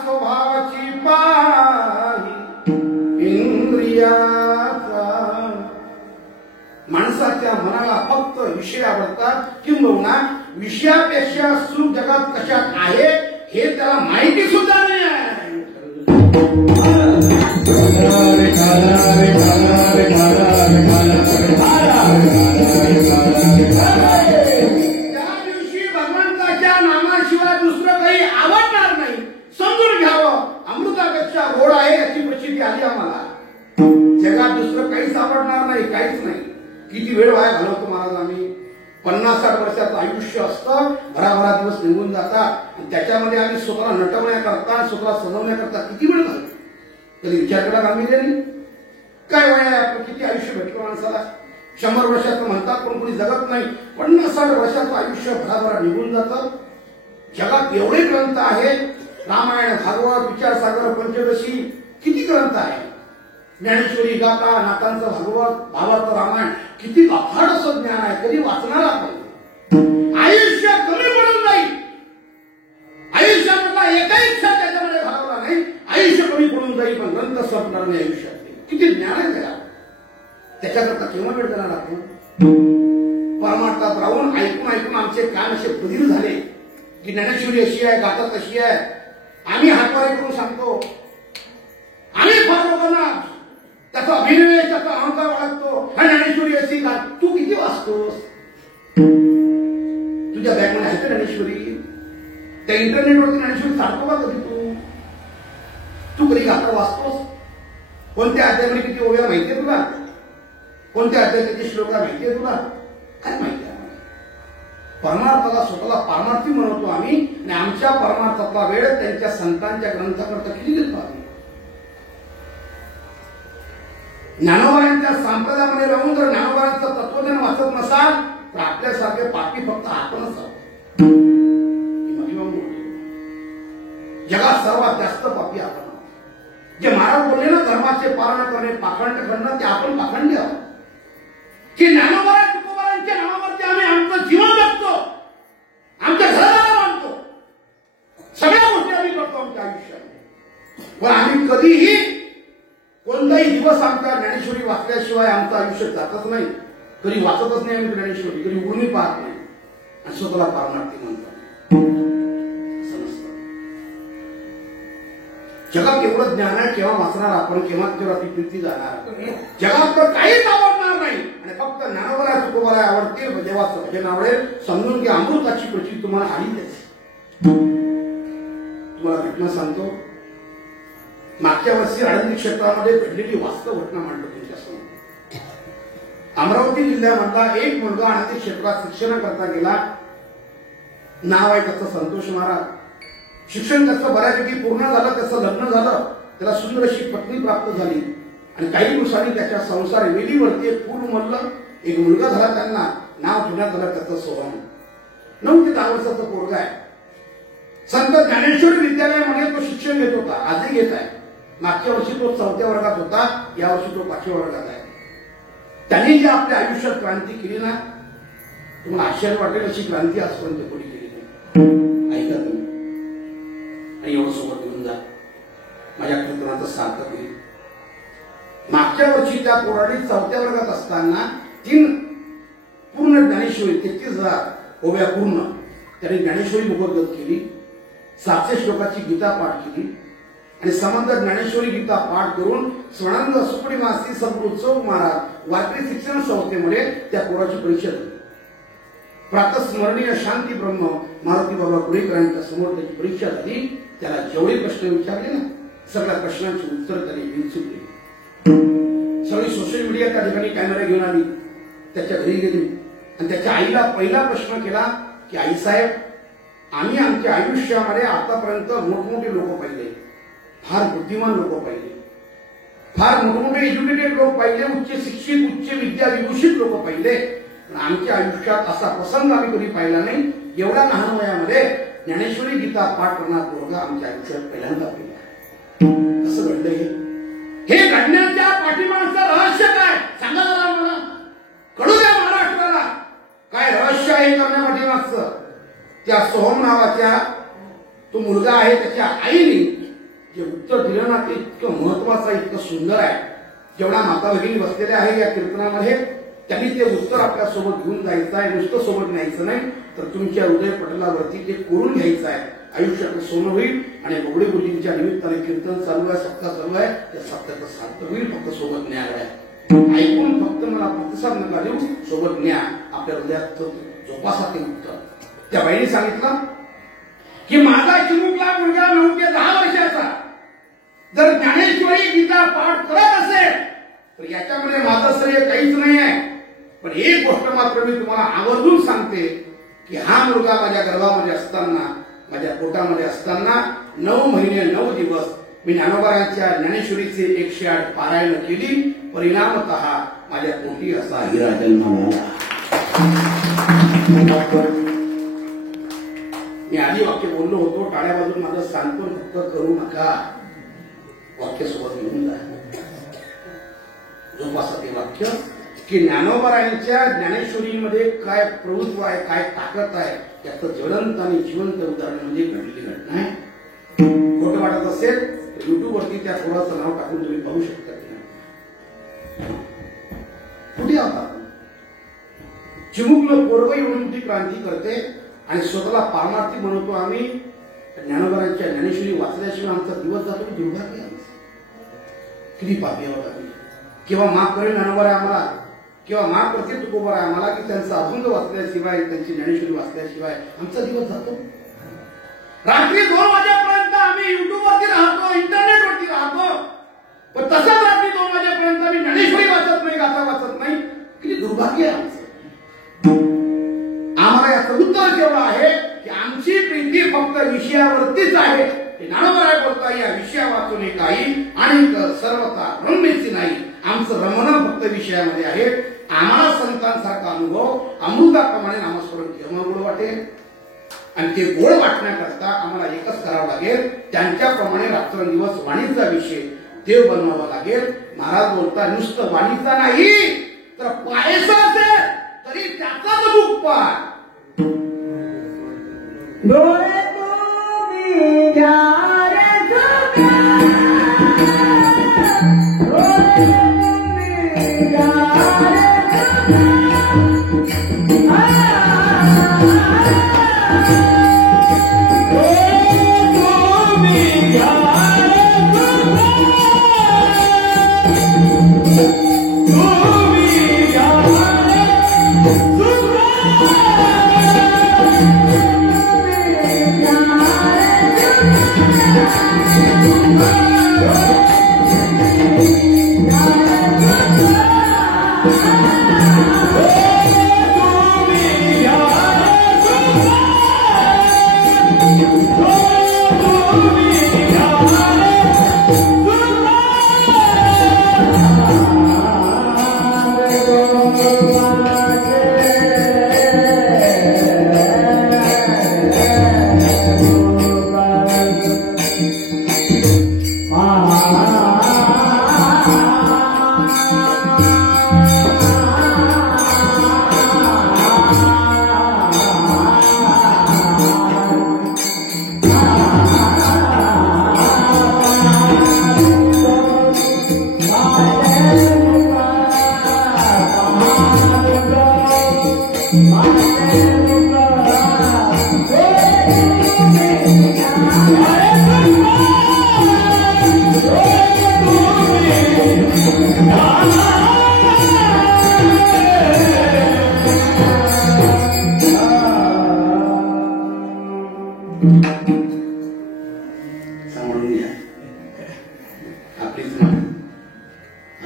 स्वभावाची पाही इंद्रियाचा. माणसाच्या मनाला फक्त विषय आवडतात, किंबहुना विषयापेक्षा सुख जगात कशात आहे हे त्याला माहिती सुद्धा नाही आहे. त्या दिवशी भगवंताच्या नामाशिवाय दुसरं काही आवडणार नाही, समजून घ्यावं. अमृतापेक्षा गोड आहे याची प्रचिती आली आम्हाला. जगात दुसरं काहीच आवडणार नाही, काहीच नाही. किती वेळ वाया घालवतो महाराज आम्ही. 50-60 वर्षाचं आयुष्य असतं, भराभरा दिवस निघून जातात आणि त्याच्यामध्ये आम्ही स्वतःला नटवण्याकरता, स्वतःला सजवण्याकरता किती वेळ घालतो? कधी विचार केला गांभीर्याने? काय वय आहे आपलं? किती आयुष्य भेटलं माणसाला? 100 वर्षाचं म्हणतात पण कोणी जगत नाही. 50-60 वर्षाचं आयुष्य भराभरा निघून जातं. जगात एवढे ग्रंथ आहेत, रामायण, भागवत, विचारसागर, पंचदशी, किती ग्रंथ आहे. ज्ञानेश्वरी, गाथा, नाथांचं भागवत, भावाचं रामायण, किती अफाट असं ज्ञान आहे. कधी वाचणार आपण? आयुष्य कमी पडून जाईल. आयुष्यातला एकही क्षण त्याच्यामध्ये घालवला नाही, आयुष्य कमी पडून जाईल, पण ग्रंथ संपणार नाही आयुष्यात. किती ज्ञान आहे त्याला. त्याच्याकरता केव्हा वेळ देणार आपण? परमार्थात राहून ऐकून ऐकून आमचे कान असे बधीर झाले की ज्ञानेश्वरी अशी आहे, गाथा तशी आहे. आम्ही हातवारे करून सांगतो, आम्ही फार लोकांना त्याचा अभिनय, त्याचा अहंकार वाढतो. हा ज्ञानेश्वरी अशी का? तू किती वाचतोस? तुझ्या बॅगमध्ये आहे का ज्ञानेश्वरी? त्या इंटरनेटवरती ज्ञानेश्वरी चालतो का कधी तू कधी गाथा वाचतोस? कोणत्या अध्यायामध्ये किती ओव्या माहितीये तुला? कोणत्या अध्यायात किती श्लोक माहितीये तुला? काय माहिती आहे? परमार्थाला स्वतःला पारमार्थी म्हणतो आम्ही आणि आमच्या परमार्थातला वेळ त्यांच्या संतांच्या ग्रंथाकरता किती देतो आम्ही? ज्ञानोबांच्या संप्रदायामध्ये राहून जर ज्ञानोबांचं तत्वज्ञान वाचत नसाल तर आपल्यासारखे पापी फक्त आपणच आहोत. जगात सर्वात जास्त पापी आपण. जे महाराज बोलले ना, धर्माचे पालन करणे, पाखंड करणं, ते आपण पाखंडी आहोत. की ज्ञानोबा तुकोबारांच्या नावावरती आम्ही आमचं जीवन जगतो, आमच्या घराला मानतो, सगळ्या गोष्टी आम्ही करतो आमच्या आयुष्यात. पण आम्ही कधीही कोणताही दिवस आमच्या ज्ञानेश्वरी वाचल्याशिवाय आमचं आयुष्य जातच नाही. कधी वाचतच नाही आम्ही ज्ञानेश्वरी, कधी उर्मी पाहत नाही आणि स्वतःला पारमार्थी म्हणतो. जगात एवढं ज्ञान आहे, केव्हा वाचणार आपण? केव्हा तेव्हा ती प्रीती जाणार? जगात तर काहीच आवडणार नाही आणि फक्त ज्ञानोबा तुकोबाला आवडतील, देवाचं भजन आवडेल. समजून की अमृताची प्रचिती तुम्हाला आली त्याची. तुम्हाला घटना सांगतो. मागच्या वर्षी आळंदी क्षेत्रामध्ये घडलेली वास्तव घटना मांडतो तुमच्यासमोर. अमरावती जिल्ह्यामधला एक मुलगा आळंदी क्षेत्रात शिक्षणाकरता गेला. नाव आहे त्याचं संतोष महाराज. शिक्षण त्याचं बऱ्यापैकी पूर्ण झालं, त्याचं लग्न झालं, त्याला सुंदर अशी पत्नी प्राप्त झाली आणि काही दिवसांनी त्याच्या संसार वेलीवरती एक पूल उमललं. एक मुलगा झाला, त्यांना नाव ठेवण्यात आलं त्याचं सोहम. 9 ते 10 वर्षाचं पोरगा आहे. संत ज्ञानेश्वरी विद्यालयामध्ये तो शिक्षण घेत होता, आजही घेत आहे. मागच्या वर्षी तो 4थ्या वर्गात होता, या वर्षी तो 5व्या वर्गात आहे. त्यांनी जी आपल्या आयुष्यात क्रांती केली ना, तुम्हाला आश्चर्य वाटेल अशी क्रांती आजपर्यंत कोणी केली नाही. ऐका तुम्ही आणि एवढं सोबत घेऊन जा, माझ्या कीर्तनाचं सार्थक होईल. मागच्या वर्षी त्या पोराडी 4थ्या वर्गात असताना 3 पूर्ण ज्ञानेश्वरी 33,000 ओव्या पूर्ण त्यांनी ज्ञानेश्वरी मुखोद्गत केली. 700 श्लोकाची गीता पाठ केली आणि समंत ज्ञानेश्वरी गीता पाठ करून स्वानंद सुपडी मासी सद्गुरुत्सव महाराज वारकरी शिक्षण संस्थेमध्ये त्या पोराची परीक्षा झाली. प्रातस्मरणीय शांती ब्रह्म मारुती बाबा पुणेकरांच्या समोर त्याची परीक्षा झाली. त्याला जेवढे प्रश्न विचारले ना, सगळ्या प्रश्नांची उत्तर त्याने विचारली. सगळी सोशल मीडिया त्या ठिकाणी कॅमेरा घेऊन आली, त्याच्या घरी गेली आणि त्याच्या आईला पहिला प्रश्न केला की आईसाहेब, आम्ही आमच्या आयुष्यामध्ये आतापर्यंत मोठमोठे लोक पाहिले, फार बुद्धिमान लोक पाहिले, फार मोठमोठे एज्युकेटेड लोक पाहिले, उच्च शिक्षित, उच्च विद्या विभूषित लोक पाहिले, पण आमच्या आयुष्यात असा प्रसंग आम्ही कधी पाहिला नाही. एवढ्या लहान वयामध्ये ज्ञानेश्वरी गीता पाठ करणार पोरगा आमच्या आयुष्यात पहिल्यांदा पाहिला. कसं घडलं हे घडण्याच्या पाठीमागचं रहस्य काय सांगा जरा मला, कळू द्या महाराष्ट्राला. काय रहस्य आहे करण्यापाठीमागचं? त्या सोहम नावाच्या तो मुलगा आहे, त्याच्या आईने जे उत्तर दिलं ना ते इतकं महत्वाचं, इतकं सुंदर आहे. जेवढ्या माता भगिनी बसलेल्या आहे या कीर्तनामध्ये, त्यांनी ते उत्तर आपल्यासोबत घेऊन जायचं आहे. नुसतं सोबत न्यायचं नाही तर तुमच्या हृदय पटलावरती ते कोरून घ्यायचं आहे. आयुष्याचं सोनं होईल आणि बगडे गुरुजींच्या निमित्ताने कीर्तन चालू आहे, सप्ताह चालू आहे, त्या सप्ताहाचं सार्थ होईल. फक्त सोबत न्याय आहे. ऐकून फक्त मला प्रतिसाद नका देऊ, सोबत न्या. आपल्या हृदयात जोपासा ते उत्तर. त्या बाईने सांगितलं की माझा चिमुकला मुलगा 9 ते 10 वर्षाचा जर ज्ञानेश्वरी गीता पाठ करत असेल तर याच्यामध्ये माझं श्रेय काहीच नाही आहे, पण एक एक गोष्ट मात्र मी तुम्हाला आवर्जून सांगते की हा मुलगा माझ्या गर्भामध्ये असताना, माझ्या पोटामध्ये असताना 9 महिने 9 दिवस मी ज्ञानोबारायांच्या ज्ञानेश्वरीचे 108 पारायण केली. परिणामतः माझ्या पोटी असा हिरा जन्माला. मी आधी वाक्य बोललो होतो, टाळ्या बाजून माझं सांत्वन फक्त करू नका, वाक्य सोबत घेऊन जा. जोपासा ते वाक्य की ज्ञानोबारायांच्या ज्ञानेश्वरीमध्ये काय प्रभुत्व आहे, काय ताकद आहे, त्याचं ज्वलंत आणि जिवंत उदाहरण म्हणजे घडलेली घटना आहे. खोटं वाटत असेल तर युट्यूबवरती त्या थोडंसं नाव टाकून तुम्ही पाहू शकता. कुठे होता चिमुकलं पोरग येऊन मोठी क्रांती करते आणि स्वतःला पारमार्थी म्हणतो आम्ही. ज्ञानोबारांच्या ज्ञानेश्वरी वाचल्याशिवाय आमचा दिवस जातो. दुर्भाग्य किती पापी आहोत आम्ही. किंवा माफ करेल ज्ञानोबाराय आम्हाला, किंवा माफ करतील तुकोबाराय आम्हाला की त्यांचा अभंग वाचल्याशिवाय, त्यांची ज्ञानेश्वरी वाचल्याशिवाय आमचा दिवस जातो. रात्री 2 वाजेपर्यंत आम्ही युट्यूबवरती राहतो, इंटरनेटवरती राहतो, पण तसंच रात्री 2 वाजेपर्यंत आम्ही ज्ञानेश्वरी वाचत नाही, गाथा वाचत नाही. किती दुर्भाग्य आहे आमचं. आम्हाला याचं उत्तर केवढं आहे की आमची प्रीती फक्त विषयावरतीच आहे. ज्ञानोबाराय बोलता या विषया वाचून काही आणि सर्वता रमण्याची नाही. आमचं रमणं फक्त विषयामध्ये आहे. आम्हाला संतांसारखा अनुभव अमृताप्रमाणे नामस्मरण केव्हा गोड वाटेल. आणि ते गोड वाटण्याकरता आम्हाला एकच करावं लागेल, त्यांच्याप्रमाणे रात्रंदिवस वाणीचा विषय देव बनवावा लागेल. महाराज बोलता नुसतं वाणीचा नाही तर पायचा असेल तरी त्याचाच रूप पाय. डोळे तुम्ही घ्या रे झोका, डोळे तुम्ही घ्या रे झोका.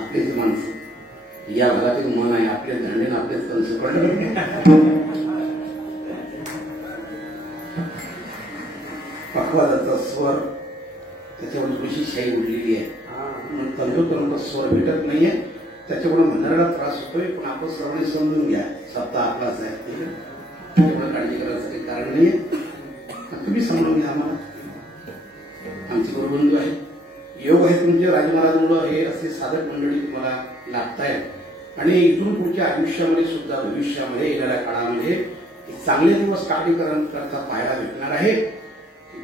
आपलीच माणसं या भागातील मन आहे. आपले धंडे आपलेच कंस पडले. पक्वादाचा स्वर त्याच्यावर थोडीशी शाई उडलेली आहे. तंतोतंत स्वर भेटत नाहीये, त्याच्यामुळे म्हणणाऱ्याला त्रास होतोय. पण आपण सर्वांनी समजून घ्या, सप्ताह आपलाच आहे, त्याच्यामुळे काळजी करायचं काही कारण नाहीये. तुम्ही समजून घ्या. आम्हाला आमचे गुरुबंधू आहे, योग आहे तुमचे. राजमहाराजांमुळे हे असे साधक मंडळी तुम्हाला लागतायत आणि इथून पुढच्या आयुष्यामध्ये सुद्धा, भविष्यामध्ये येणाऱ्या काळामध्ये चांगले दिवस काढीकरण करता पाहायला भेटणार आहे.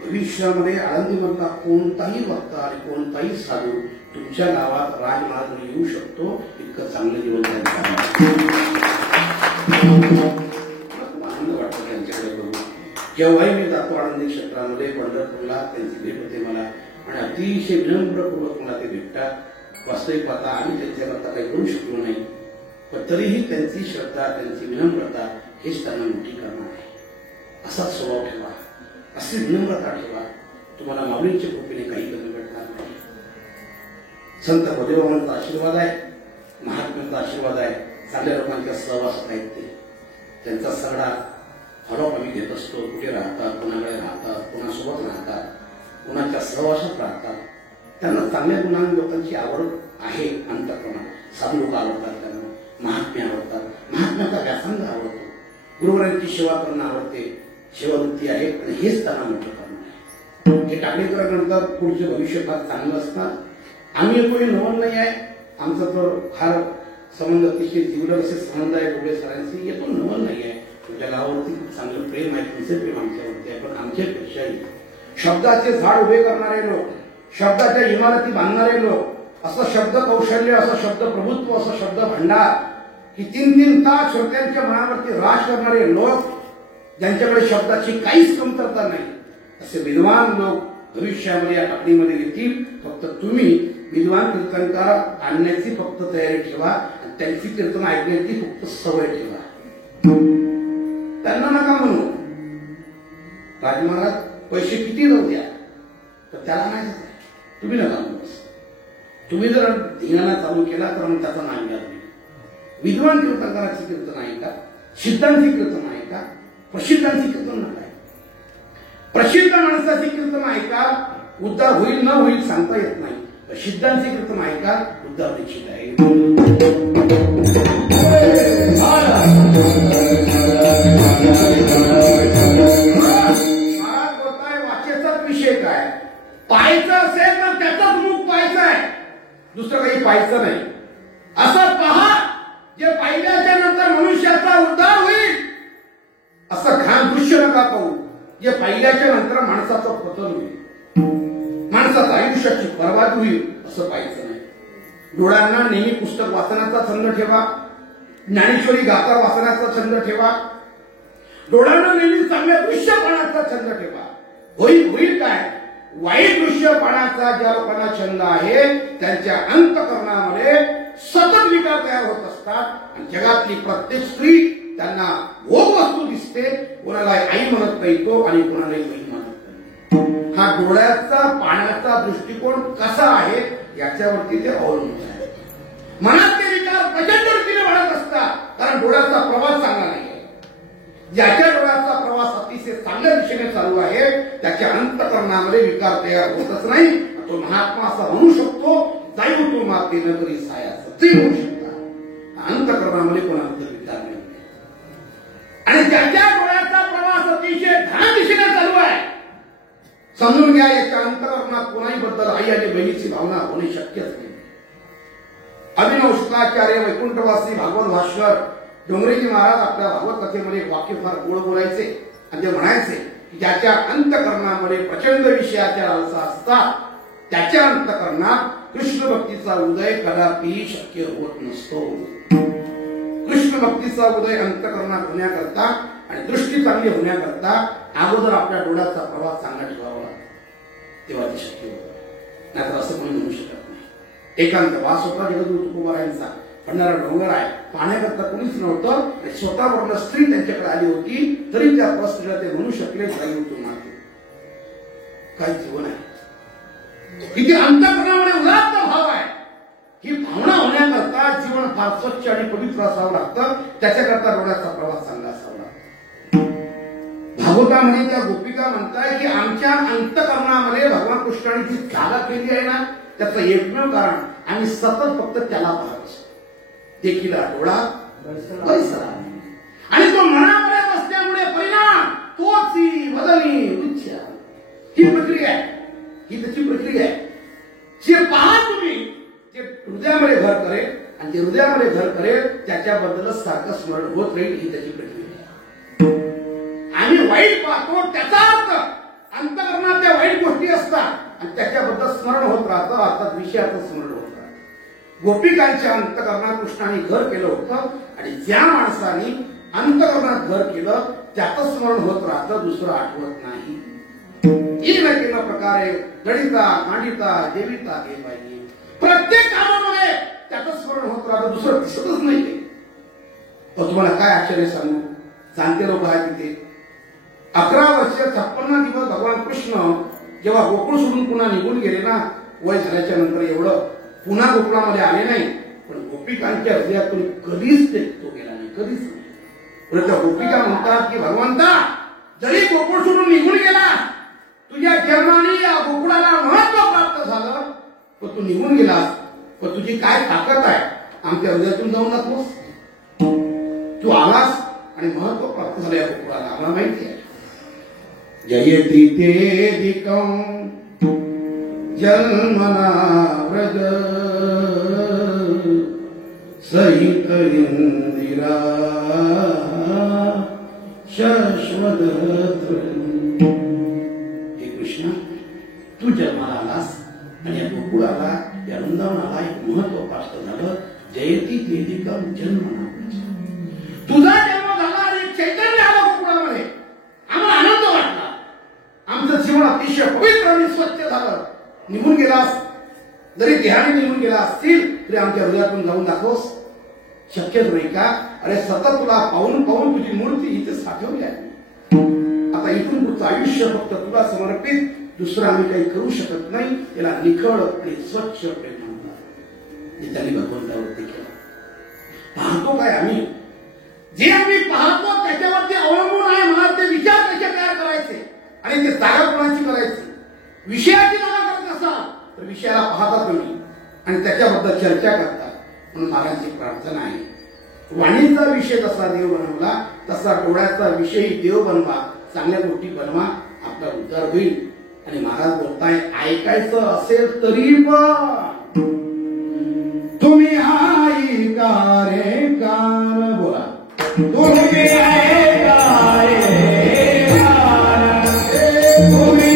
भविष्यामध्ये आळंदीमधला कोणताही वक्ता आणि कोणताही साधू तुमच्या गावात राजमहाराज येऊ शकतो. इतकं चांगले दिवस आनंद वाटतो त्यांच्याकडे बघून. जेव्हाही मी जातो आळंदी क्षेत्रामध्ये, पंढरपूरला त्यांची भेट होते मला आणि अतिशय विनम्रपूर्वक मला ते भेटतात. वास्तविक पाहता आम्ही त्यांच्याकरता काही करू शकलो नाही, पण तरीही त्यांची श्रद्धा, त्यांची विनम्रता हेच त्यांना मोठी करणार आहे. असा स्वभाव ठेवा, अशी विनम्रता ठेवा, तुम्हाला माऊलींच्या कृपेने काही कमी घडणार नाही. संत भदेवांचा आशीर्वाद आहे, महात्म्यांचा आशीर्वाद आहे. चांगल्या लोकांच्या सहवासात आहेत ते. त्यांचा सगळा फॉलोअप आम्ही घेत असतो. कुठे राहतात, कोणाकडे राहतात, कोणासोबत राहतात, कोणाच्या सहवासात राहतात. त्यांना चांगल्या गुणांनी लोकांची आवड आहे. अंतःकरणात साधू लोक आवडतात, त्यांना महात्म्य आवडतात, महात्म्याचा व्यासंग आवडतो, गुरुवरांची सेवा करणं आवडते, सेवावृत्ती आहे. आणि हेच त्यांना मोठं करणं आहे. हे टाकळेकरांनंतर पुढचे भविष्य फार चांगलं असणार. आम्ही कोणी नवल नाही आहे. आमचा तर फार संबंध अतिशय जिवलग असे संबंध आहे डोळे सरांशी. हे पण नवल नाही आहे. तुमच्या गावावरती खूप चांगलं प्रेम आहे, तुमचे प्रेम आमच्यावरती आहे. पण आमच्यापेक्षाही शब्दाचे झाड उभे करणारे लोक, शब्दाच्या इमारती बांधणारे लोक, असं शब्द कौशल्य, असं शब्द प्रभुत्व, असं शब्द भंडार की 3-3 तास श्रोत्यांच्या मनावरती राज करणारे लोक, ज्यांच्याकडे शब्दाची काहीच कमतरता नाही, असे विद्वान लोक भविष्यामध्ये या टाकणीमध्ये येतील. फक्त तुम्ही विद्वान कीर्तनकार आणण्याची फक्त तयारी ठेवा आणि त्यांची कीर्तन ऐकण्याची फक्त सवय ठेवा. त्यांना नका म्हणू राजमहाराज पैसे किती जाऊ द्या, तर त्याला नाही जात. तुम्ही नका म्हणू. तुम्ही जर धिंगाणा चालू केला तर मग त्याचा नाम घ्या. विद्वान कीर्तनकाराची कीर्तन आहे का, सिद्धांची कीर्तन आहे का, प्रसिद्धांची कीर्तन नका. प्रसिद्ध माणसाची कीर्तन आहे का, उद्धार होईल न होईल सांगता येत नाही. प्रसिद्धांची कीर्तन आहे का, उद्धार निश्चित आहे. महाराज बोलताय वाचेचाच विषय काय, पाहायचं असेल तर त्याचाच मुख पाहायचं आहे, दुसरं काही पाहायचं नाही. असं पहा जे पाहिल्याच्या नंतर मनुष्याचा उद्धार होईल. असं घाण दृश्य नका पाहू जे पाहिल्याच्या नंतर माणसाचं पतन होईल, माणसाचं आयुष्याची बर्बाद होईल. असं पाहायचं नाही. डोळ्यांना नेहमी पुस्तक वाचण्याचा छंद ठेवा, ज्ञानेश्वरी गाथा वाचण्याचा छंद ठेवा. डोळ्यांना नेहमी चांगल्या दृश्य पाहण्याचा छंद ठेवा. होईल काय, वाईट दृश्य पाहण्याचा ज्या लोकांना छंद आहे त्यांच्या अंतःकरणामध्ये सतत विकार तयार होत असतात. आणि जगातली प्रत्येक स्त्री त्यांना भोग वस्तू दिसते. कोणाला आई म्हणत नाही तो आणि कोणालाही बहीण म्हणत नाही. हा डोळ्याचा पाहण्याचा दृष्टिकोन कसा आहे याच्यावरती ते अवलंबून आहे. मनात ते विकार प्रचंड रीतीने वाढत असतात, कारण डोळ्याचा प्रवास चांगला नाही आहे. ज्याच्या डोळ्याचा प्रवास अतिशय चांगल्या दिशेने चालू आहे त्याच्या अंतःकरणामध्ये विकार तयार होतच नाही. तो महात्मा असा म्हणू शकतो, जाईव तो मातेनं तरी सायाचं ते होऊ शकता. अंतःकरणामध्ये कोणाबद्दल विकार नाही. आणि ज्याच्या डोळ्याचा प्रवास अतिशय घाण दिशेने चालू आहे, समजून घ्या याच्या अंतःकरणात कोणाही बद्दल आई आणि बहिणीची भावना होणे शक्यच नाही. अभिनव शुक्लाचार्य वैकुंठवासी भागवत भास्कर डोंगरेजी महाराज आपल्या भागवत कथेमध्ये एक वाक्य फार गोड बोलायचे आणि ते म्हणायचे की ज्याच्या अंतःकरणामध्ये प्रचंड विषयाच्या लालसा असतात त्याच्या अंतःकरणात कृष्ण भक्तीचा उदय कदापि शक्य होत नसतो. कृष्ण भक्तीचा उदय अंतःकरणात होण्याकरता आणि दृष्टी चांगली होण्याकरता अगोदर आपल्या डोळ्याचा प्रवास चांगला ठेवावा लागतो, तेव्हा ते शक्य होतं. नाहीतर असं कोणी म्हणू शकत नाही. एकांत वास होता जगद्गुरु तुकोबारायांचा, पडणारा डोंगर आहे, पाहण्याकरता कोणीच नव्हतं. स्वतःवरून स्त्री त्यांच्याकडे आली होती तरी त्या स्त्रीला ते म्हणू शकले काही होतो मागे. काय जीवन आहे, किती अंतःकरणामध्ये उदात्त भाव आहे. ही भावना होण्याकरता जीवन फार स्वच्छ आणि पवित्र असावं लागतं. त्याच्याकरता डोळ्याचा प्रवास चांगला असावा लागतो. भागवतामध्ये त्या गोपिका म्हणताय की आमच्या अंतःकरणामध्ये भगवान कृष्णाने जी जागा केली आहे ना, त्याचं एकमेव कारण आम्ही सतत फक्त त्याला पाहत असतो. देखीला डोळा आणि तो मनामध्ये बसल्यामुळे परिणाम तोची वदनी उच्च. ही प्रक्रिया आहे, ही त्याची प्रक्रिया आहे. जे पहा तुम्ही ते हृदयामध्ये घर करेल आणि जे हृदयामध्ये घर करेल त्याच्याबद्दलच सारखं स्मरण होत राहील. ही त्याची प्रक्रिया आहे. आम्ही वाईट पाहतो त्याचा अर्थ अंतःकरणात त्या वाईट गोष्टी असतात आणि त्याच्याबद्दल स्मरण होत राहतं, अर्थात विषयाचं स्मरण होत राहतं. गोपिकांच्या अंतःकरणात कृष्णाने घर केलं होतं आणि ज्या माणसाने अंतःकरणात घर केलं त्याचं स्मरण होत राहतं, दुसरं आठवत नाही. न प्रकारे गणिता मांडिता जेविता हे पाहिजे. प्रत्येक कामामध्ये त्याचं स्मरण होत राहतं, दुसरं दिसतच नाही. तुम्हाला काय आश्चर्य सांगू, जाणते लोक आहेत तिथे 11 वर्ष 56 दिवस भगवान कृष्ण जेव्हा गोकुळ सोडून पुन्हा निघून गेले ना, वय झाल्याच्या नंतर एवढं पुन्हा गोकुळामध्ये आले नाही. पण गोपिकांच्या हृदयातून कधीच तो गेला नाही, कधीच नाही. त्या गोपिका म्हणतात की भगवंता, जरी गोकुळ सोडून निघून गेला, तुझ्या जन्माने या गोकुळाला महत्व प्राप्त झालं, पण तू निघून गेलास, पण तुझी काय ताकद आहे, आमच्या हृदयातून जाऊन जातोस. तू आलास आणि महत्व प्राप्त झालं या गोकुळाला, आम्हाला माहिती आहे. जयती तेदिकं जन्मना व्रज सहित इंदिरा शाश्वत. हे कृष्णा, तू जन्माला आलास आणि या गोकुळाला, या वृंदावनाला एक महत्व प्राप्त झालं. जयती तेदिकं जन्मना व्रज. तुझा जन्म झाला आणि चैतन्य आलं गोकुळामध्ये, आम्हाला आनंद वाटला. आमचं जीवन अतिशय पवित्र आणि स्वच्छ झालं. निघून गेलास, जरी देहाने निघून गेला असतील तरी आमच्या हृदयातून जाऊन दाखवस. शक्यच नाही का? अरे सतत तुला पाहून पाहून तुझी मूर्ती इथे साठवली आहे. आता इथून पुढचं आयुष्य फक्त तुला समर्पित, दुसरं आम्ही काही करू शकत नाही. याला निखळ आणि स्वच्छ प्रेम म्हणतात. हे त्यांनी भगवंतावरती केलं. पाहतो काय आम्ही? जे आम्ही पाहतो त्याच्यावरती अवलंबून आहे मला ते विचार कसे तयार करायचे आणि ते जागा कोणाची करायची. विषयाची जागा करत असाल तर विषयाला पाहता तुम्ही आणि त्याच्याबद्दल चर्चा करता. म्हणून महाराजांची प्रार्थना आहे, वाणीचा विषय जसा देव बनवला तसा डोळ्याचा विषयी देव बनवा, चांगल्या गोष्टी बनवा, आपला उद्धार होईल. आणि महाराज बोलताय, ऐकायचं असेल तरी पण तुम्ही ऐका रे कान. बोला, तुम्ही ऐका रे कान, तुम्ही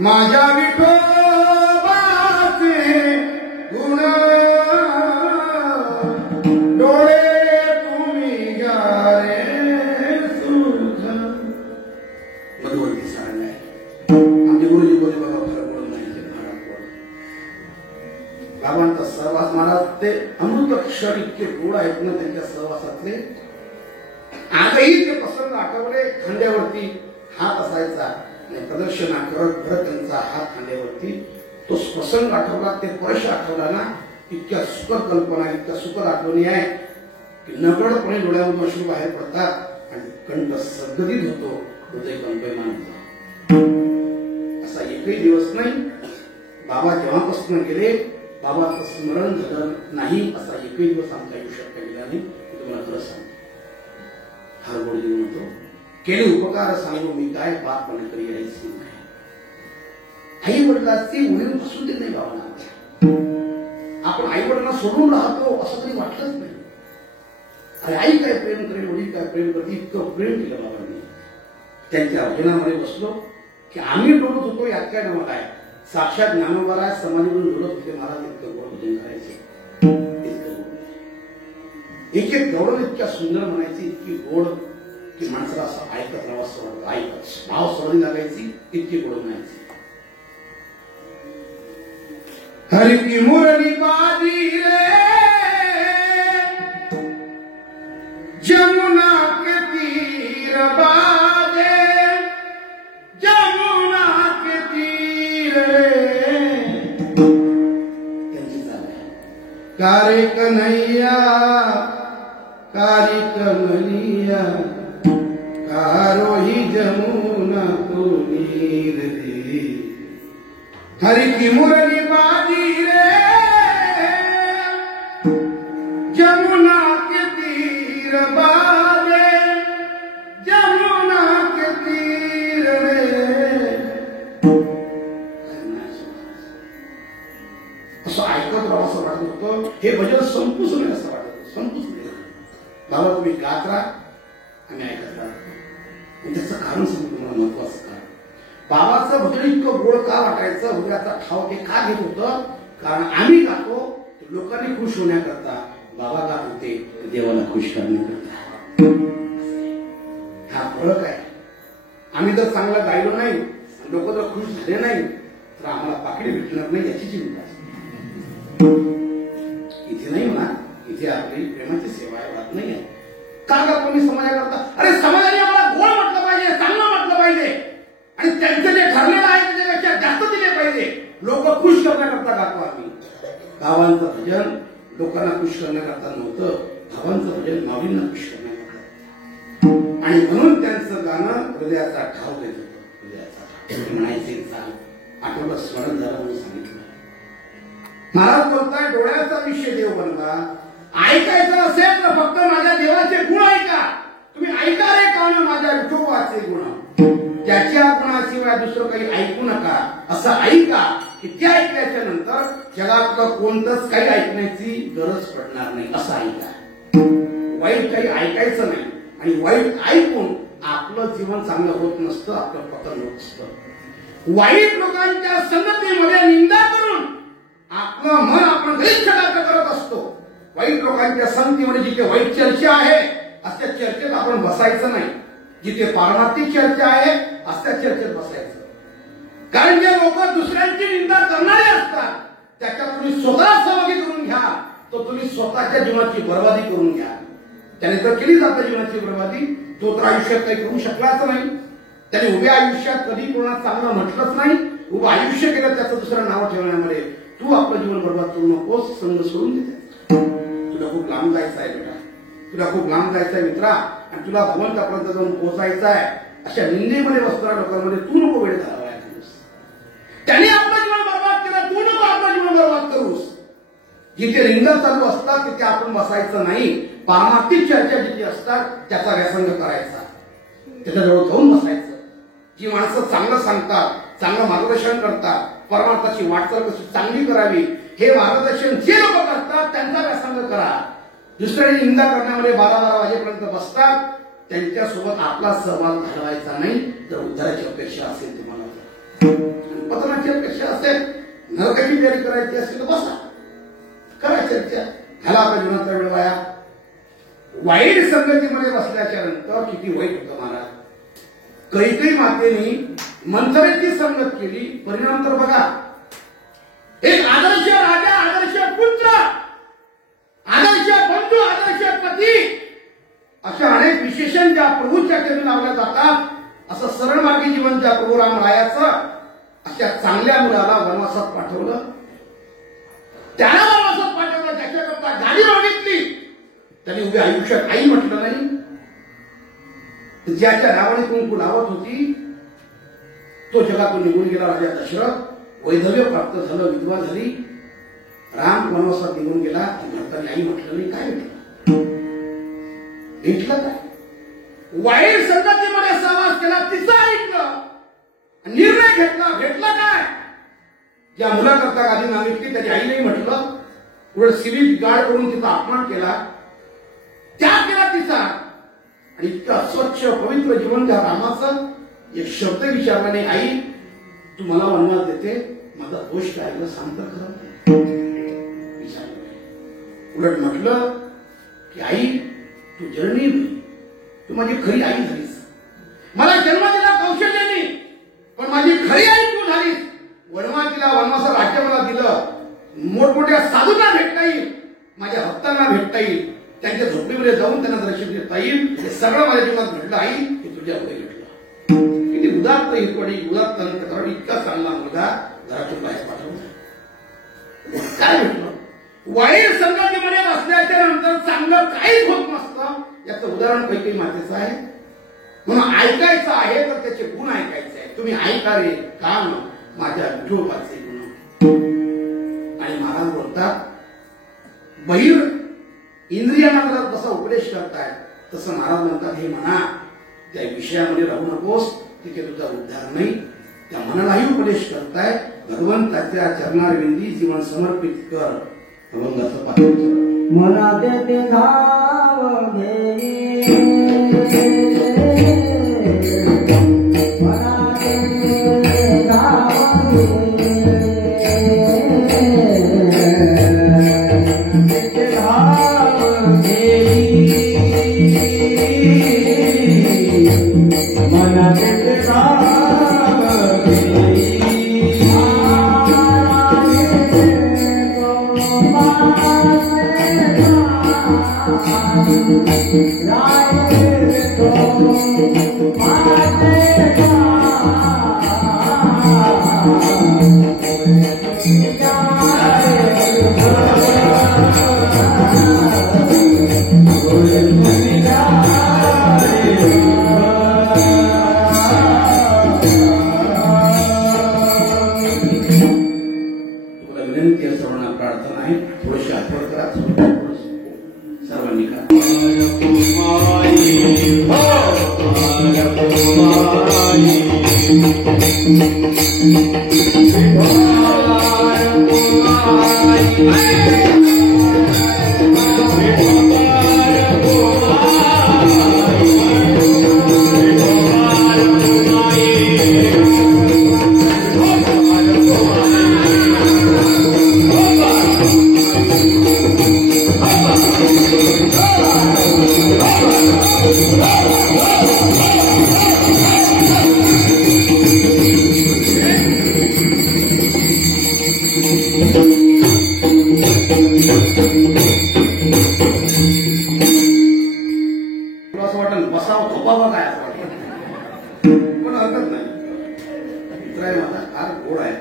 माझ्या विठोबाचे गुण डोळे तुम्ही घ्या रे सुख. मधुवंती सारंग आहे. आमचे गुरुजी बोले बाबा फरक पडत नाही. बाबांचा सहवास, महाराज ते अमृत क्षण इतके गोड आहेत ना त्यांच्या सहवासातले. आजही ते प्रसंग आठवले. खांद्यावरती हात असायचा प्रदर्शना करत भरत त्यांचा हात खांद्यावरती. तो प्रसंग आठवला, ते वर्ष आठवला ना, इतक्या सुखद कल्पना, इतक्या सुखद आठवणी आहे की नकळतपणे डोळ्यामधून अश्रू बाहेर पडतात आणि कंठ सद्गदित होतो, हृदय कंपमान होतं. असा एकही दिवस नाही बाबा जेव्हापासून गेले, बाबाचं स्मरण झालं नाही असा एकही दिवस आमच्या आयुष्यात गेला नाही. तुम्हाला खरं सांगतो, फार गोड जीवन होतो. केले उपकार सांगू मी काय, बाप पण तरी यायची नाही. आई वडिलांची उणीव असू दे नाही बाबांना. आपण आई वडिलांना सोडून राहतो असं काही वाटलंच नाही. अरे आई काय प्रेम करेल, वडील काय प्रेम करते, इतकं प्रेम केलं बाबांनी. त्यांच्या भजनामध्ये बसलो की आम्ही डोलत होतो, यात काय नवल आहे. साक्षात ज्ञानोबाला समाधीवरून डोलत होते महाराज. इतकं गोड भजन करायचे, इतकं गोड. एक एक गौरव इतक्या सुंदर म्हणायची, इतकी गोड की माणसाला असं ऐकत राहावं असं वाटतं. ऐकत भाव सोडली लागायची, इतकी गोड म्हणायची. हरि की मुरली बाजी रे जमुना के तीर बाजे, जमुना के तीर रे. त्यांची चाल आहे, कारे कन्हैया कारी कमलिया, कारोही जमुना को नीर दे. हरि की मुरली बाजी रे जमुना के तीर तीर बाले जमुना के तीर रे. असं ऐकत राहावं असं वाटत होतं. हे भजन संपूच नये असं वाटत होतं. संपूच नये. बाबा तुम्ही गात राहा आणि ऐकत राहा. त्याचं कारण सांगतो तुम्हाला महत्वाचं कारण. बाबाचं भजन इतकं गोड का वाटायचं, हृदयाचा ठाव ते का घेत होतं? कारण आम्ही गातो लोकांनी खुश होण्याकरता, बाबा गात होते देवाला खुश करण्याकरता. हा फरक आहे. आम्ही जर चांगलं गायलो नाही, लोक जर खुश झाले नाही, तर आम्हाला पाकिटे भेटणार नाही याची चिंता असते. इथे नाही म्हणा, इथे आपली प्रेमाची सेवा आहे, बात नाही आहे. का कोणी समाजाकरता, अरे समाजाने आम्हाला गोड म्हटलं पाहिजे, चांगलं म्हटलं पाहिजे आणि त्यांचं जे ठरलेलं आहे त्याच्यापेक्षा जास्त दिले पाहिजे. लोक खुश करण्याकरता गातो आम्ही. गावांचं भजन लोकांना खुश करण्याकरता नव्हतं, भावांचं भजन माऊलींना खुश करण्याकरता. आणि म्हणून त्यांचं गाणं हृदयाचा ठाव देत होतं. हृदयाचा ठाव म्हणायचे चाल आठवलं, स्मरण झालं म्हणून सांगितलं. महाराज बोलताय डोळ्याचा विषय देव बनवा. ऐकायचं असेल तर फक्त माझ्या देवाचे गुण ऐका. तुम्ही ऐका रे कान माझ्या विठोबाचे गुण. त्याच्या गुणाशिवाय दुसरं काही ऐकू नका. असं ऐका की ते ऐकल्याच्या नंतर जगातलं कोणतंच काही ऐकण्याची गरज पडणार नाही. असं ऐका. वाईट काही ऐकायचं नाही. आणि वाईट ऐकून आपलं जीवन चांगलं होत नसतं, आपलं पतन होत असतं. वाईट लोकांच्या संगतीमध्ये निंदा करून आपलं मन आपण गैरछटाक करत असतो. वाईट लोकांच्या संगतीमध्ये जिथे वाईट चर्चा आहे अशा चर्चेत आपण बसायचं नाही. जिथे पारमार्थिक चर्चा आहे अशा चर्चेत बसायचं. कारण जे लोक दुसऱ्यांची निंदा करणारे असतात त्याच्यात तुम्ही स्वतः सहभागी करून घ्या, तर तुम्ही स्वतःच्या जीवनाची बर्बादी करून घ्या. त्याने तर केली जाते जीवनाची बर्बादी. तो तर आयुष्यात काही करू शकलाच नाही. त्याने उभ्या आयुष्यात कधी कोणाला चांगलं म्हटलंच नाही. उभं आयुष्य केलं त्याचं दुसरं नाव ठेवण्यामध्ये. तू आपलं जीवन बर्बाद करू नकोस. संघ सोडून देते. तुला खूप लांब जायचं आहे बेटा, तुला खूप लांब जायचं आहे मित्रा, आणि तुला भगवंतापर्यंत जाऊन पोहोचायचं आहे. अशा निंदेमध्ये बसणाऱ्या लोकांमध्ये तू नको वेळ घालवायला. त्याने आपलं जीवन बर्बाद केलं, तू नको आपलं जीवन बर्बाद करूस. जिथे निंदा चालू असतात तिथे आपण बसायचं नाही. पारमार्थिक चर्चा जिथे असतात त्याचा व्यासंग करायचा, त्याच्याजवळ जाऊन बसायचं. जी माणसं चांगलं सांगतात, चांगलं मार्गदर्शन करतात, परमार्थाची वाटचाल कशी चांगली करावी हे मार्गदर्शन जे लोक करतात त्यांचा व्यासंग करा. दुसऱ्याची निंदा करण्यामध्ये 12-12 वाजेपर्यंत बसतात, त्यांच्यासोबत आपला सहभाग घालवायचा नाही. जर उद्धाराची अपेक्षा असेल तुम्हाला, पतनाची अपेक्षा असेल, नरकाची तयारी करायची असेल तर बसा, करा चर्चा, घाला आपल्या जीवनाचा वेळ वाया. वाईट संगतीमध्ये बसल्याच्या नंतर किती वाईट होतं महाराज. कैकेयी मातेने मंथरेची संगत केली, परिणाम तर बघा. एक आदर्श राजा, आदर्श पुत्र, आदर्श बंधू, आदर्श पती, अशा अनेक विशेषण ज्या प्रभूच्या चरणी लावल्या जातात, असं सरळ मार्गी जीवन ज्या प्रभू रामरायाचं, अशा चांगल्या मुलाला वनवासात पाठवलं. त्याला वनवासात पाठवलं, त्याच्याकरता गाडी मागितली. त्यांनी उभ्या आयुष्यात आई म्हटलं नाही. ज्याच्या नावाने कुंकू लावत होती तो जगातून निघून गेला. राजा दशरथ वैधव्य प्राप्त झालं, विधवा झाली. राम वनवासात निघून गेला. भरताने आई म्हटलं नाही. काय म्हटलं? भेटलं काय? वाईट संगतीमध्ये सहवास केला, तिचं ऐकलं, निर्णय घेतला. भेटला काय? ज्या मुलाकरता गादी मागितली त्याची आई नाही म्हटलं, पुढे सिविक गार्ड करून तिचा अपमान केला, त्याग केला तिचा. आणि इतकं स्वच्छ पवित्र जीवन त्या रामाचं एक शब्द विचारला नाही. आई तू मला वनवास देते, माझा दोष काय सांगता खरं विचारलं. उलट म्हटलं की आई तू जर्नी, तू माझी खरी आई झालीस. मला जन्म दिला कौशल्याने, पण माझी खरी आई तू झालीस. वनवासीला वनवासा राज्य मला दिलं. मोठमोठ्या साधूंना भेटता येईल, माझ्या भक्तांना भेटता येईल, त्यांच्या झोपडीमध्ये जाऊन त्यांना दर्शन देता येईल. हे सगळं माझ्या जीवनात घडलं आई, हे तुझ्या पुढे घडलं. किती उदात्त हितवडी, उदात्त अंतकरण, इतका चांगला मुलगा घरातून बाहेर पाठवला. काय भेटलं? वाईट संगतीमध्ये बसल्याच्या नंतर चांगलं काहीच होत नसतं. याचं उदाहरण कैकेयी मातेचं आहे. म्हणून ऐकायचं आहे तर त्याचे गुण ऐकायचे आहे. तुम्ही ऐका रे कान माझ्या विठोबाचे गुण. आणि महाराज बोलतात, बहिर इंद्रियांना जर कसा उपदेश करताय तसं महाराज म्हणतात, हे म्हणा त्या विषयामध्ये राहू नकोस, तिथे तुझा उद्धार नाही. त्या मनालाही उपदेश करताय, भगवंताच्या चरणारविंदी जीवन समर्पित कर. अभंगाचं पाठ मना ते धाव घे, मना ते धाव घे, धाव घे, मना ते धाव विनंती आहे, सर्वांना प्रार्थना आहे, थोडीशी आठवण करा सर्वांनी करा. असं वाटलं बसावं झोपावं काय असं वाटलं, पण हरकत नाही. मित्र आहे माझा, फार गोड आहे,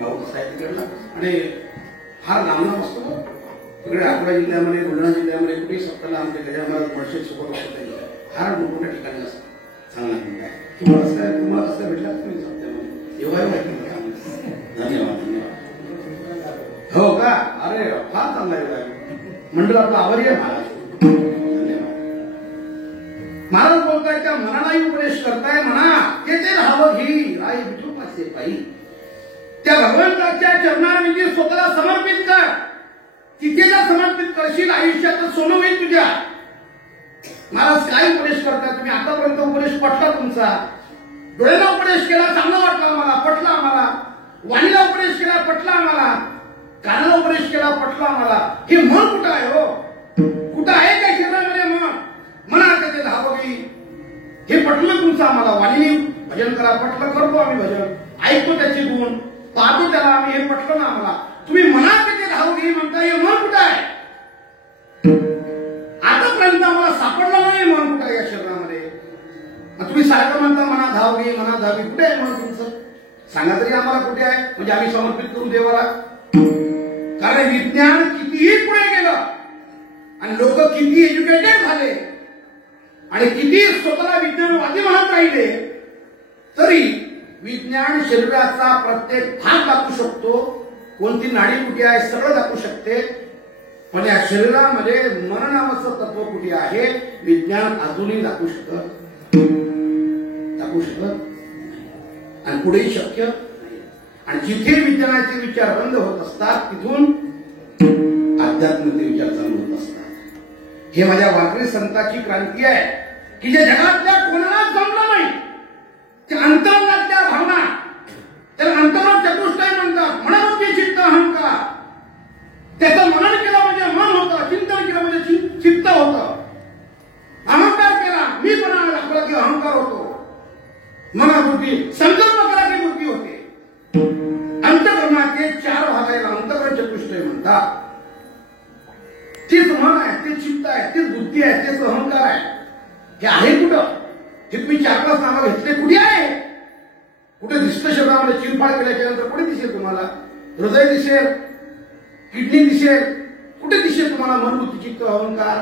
गावचा आहे तिकडला, आणि फार लांबला असतो. तिकडे अकोला जिल्ह्यामध्ये, बुलढाणा जिल्ह्यामध्ये कुठेही सप्ताला आमच्या गजानन मळशे सोबत असतो, फार मोठमोठ्या ठिकाणी असतात. चांगला मित्र आहे. तुम्हाला कसं भेटला तुम्ही सप्त्यामध्ये एवढं माहिती. धन्यवाद धन्यवाद. हो का, अरे फार चांगला आहे मंडळ, आपला आभारी आहे महाराज. महाराज बोलताय, त्या मनालाही उपदेश करताय, म्हणा तेथे राहावं ही राय विठुपाचे पायी. त्या भगवंताच्या चरणारविंदी स्वतःला समर्पित कर. तिथे जर समर्पित करशील आयुष्यात सोनं होईल तुझ्या. महाराज काय उपदेश करताय तुम्ही? आतापर्यंत उपदेश पटला तुमचा, डोळ्याला उपदेश केला, चांगला वाटला आम्हाला, पटला आम्हाला. वाणीला उपदेश केला, पटला आम्हाला. कानाला उपदेश केला, पटला आम्हाला. हे मन कुठं आहे हो? कुठं आहे त्या शरीरामध्ये मन? म्हणा ते धावगी, हे पटलं तुमचं आम्हाला. वाणी भजन करा, पटलं, करतो आम्ही भजन, ऐकतो त्याचे गुण, पाहतो त्याला आम्ही, हे पटलं ना आम्हाला. तुम्ही म्हणा ते धावगी म्हणता, हे मन कुठं आहे? आतापर्यंत आम्हाला सापडलं नाही मन कुठं आहे या शरीरामध्ये. तुम्ही सारखं म्हणता म्हणा धावगी, म्हणा धावगी, कुठे आहे मन तुमचं? सांगा तरी आम्हाला कुठे आहे, म्हणजे आम्ही समर्पित करू देवाला. कारण विज्ञान कितीही पुढे गेलं आणि लोक किती एज्युकेटेड झाले आणि किती स्वतःला विज्ञानवादी म्हणत राहिले, तरी विज्ञान शरीराचा प्रत्येक भाग दाखवू शकतो, कोणती नाडी कुठे आहे सगळं दाखवू शकते. पण या शरीरामध्ये मन नावाचं तत्व कुठे आहे विज्ञान अजूनही दाखवू शकत आणि पुढेही शक्य नाही. आणि जिथे विज्ञानाचे विचार बंद होत असतात तिथून आध्यात्मिक विचार चालू होत असतात. हे माझ्या वारकरी संतांची क्रांती आहे की जे जगातल्या कोणालाच जमलं नाही, ते अंतरंगातल्या भावना, त्याला अंतर्गत चतुष्टय म्हणतात. मनोवृत्ती, चित्त, अहंकार, त्याचं मनन केलं म्हणजे मन होतं, चिंतन केलं म्हणजे चित्त होतं. अहंकार केला, मी पण दाखवला की अहंकार होतो. मनोवृत्ती, संकल्प करा की बुद्धी होते. अंतःकरणाचे चार भाग आहेत, अंतर्गत चतुष्टय म्हणतात. तेच मन आहे, ते चित्त आहे, तेच बुद्धी आहे, तेच अहंकार आहे. हे आहे कुठं? हे तुम्ही 4-5 नावं घेतले, कुठे आहे? कुठे दिसतं शरीरामध्ये? चिरफाड केल्याच्या नंतर कुठे दिसेल तुम्हाला? हृदय दिसेल, किडनी दिसेल, कुठे दिसेल तुम्हाला मन, बुद्धी, चित्त, अहंकार?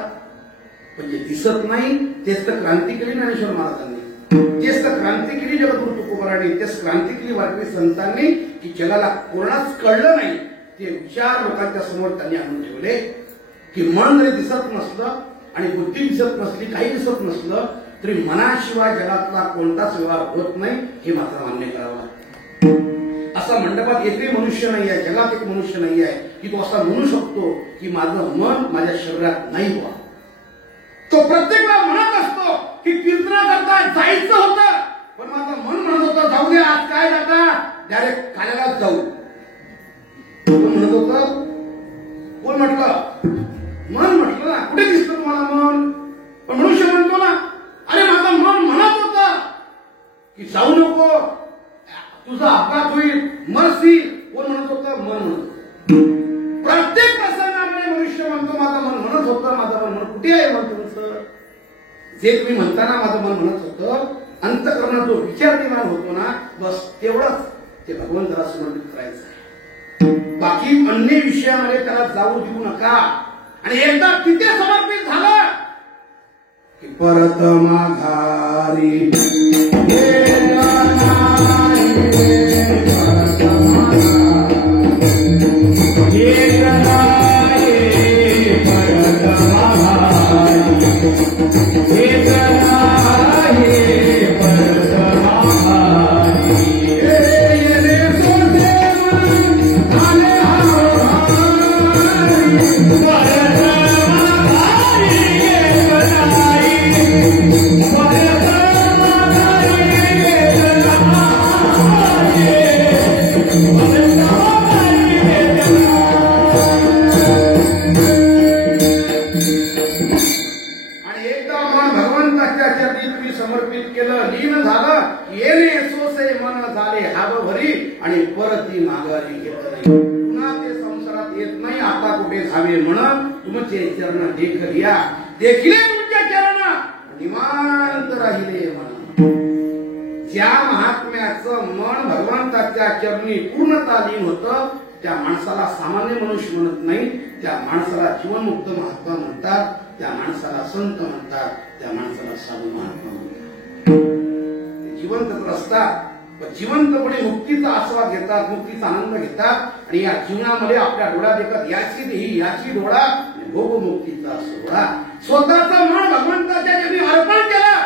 म्हणजे दिसत नाही. तेच तर क्रांती केली ज्ञानेश्वर महाराजांनी, तेच तर क्रांती केली जगद्गुरु तुकोबारांनी, तेच क्रांती केली वारकरी संतांनी की जगाला कोणाच कळलं नाही ते विचार लोकांच्या समोर त्यांनी आणून ठेवले. की मन जरी दिसत नसलं आणि बुद्धी दिसत नसली, काही दिसत नसलं तरी मनाशिवाय जगातला कोणताच व्यवहार होत नाही, हे मात्र मान्य करावं लागतं. असा मंडपात एकही मनुष्य नाही आहे, जगात एक मनुष्य नाही आहे की तो असा म्हणू शकतो की माझं मन माझ्या शरीरात नाही बुवा. तो प्रत्येक वेळा म्हणत असतो की कीर्तनाकरता जायचं होतं, पण माझं मन म्हणत होतं जाऊ दे, आज काय जाता, डायरेक्ट काल्यालाच जाऊ. कोण म्हणत होतं? कोण म्हटलं? मन म्हटलं ना. कुठे दिसतं तुम्हाला मन? पण मनुष्य म्हणतो ना, अरे माझं मन म्हणत होतं की जाऊ नको, तुझा अपघात होईल, मरशील. कोण म्हणत होतं? मन म्हणत होतं. प्रत्येक प्रसंगामध्ये मनुष्य म्हणतो माझं मन म्हणत होतं, माझं मन म्हणत. कुठे आहे मन तुमचं? जे तुम्ही म्हणताना माझं मन म्हणत होतं, अंतःकरणात जो विचार निर्माण होतो ना, बस तेवढंच ते भगवंताला समर्पित करायचं आहे. बाकी अन्य विषयामध्ये त्याला जाऊ देऊ नका. आणि एकदा तिथे समर्पित झालं की परत माघारी आणि परत माघारी घेत नाही. पुन्हा ते संसारात येत नाही. आता कुठे जावे म्हणून तुमचे चरण देखल्या, देखले तुमच्या चरण निवांत राहिले म्हणून. ज्या महात्म्याचं मन भगवंताच्या चरणी पूर्णता लीन होतं त्या माणसाला सामान्य मनुष्य म्हणत नाही, त्या माणसाला जीवनमुक्त महात्मा म्हणतात, त्या माणसाला संत म्हणतात, त्या माणसाला साधू महात्मा म्हणतात. जिवंत असतात, जिवंतपणे मुक्तीचा आस्वाद घेतात, मुक्तीचा आनंद घेतात. आणि या जीवनामध्ये आपल्या डोळ्यात देखत याची देही याची डोळा भोग मुक्तीचा सोहळा. स्वतःचं मन भगवंताच्या चरणी अर्पण केलं,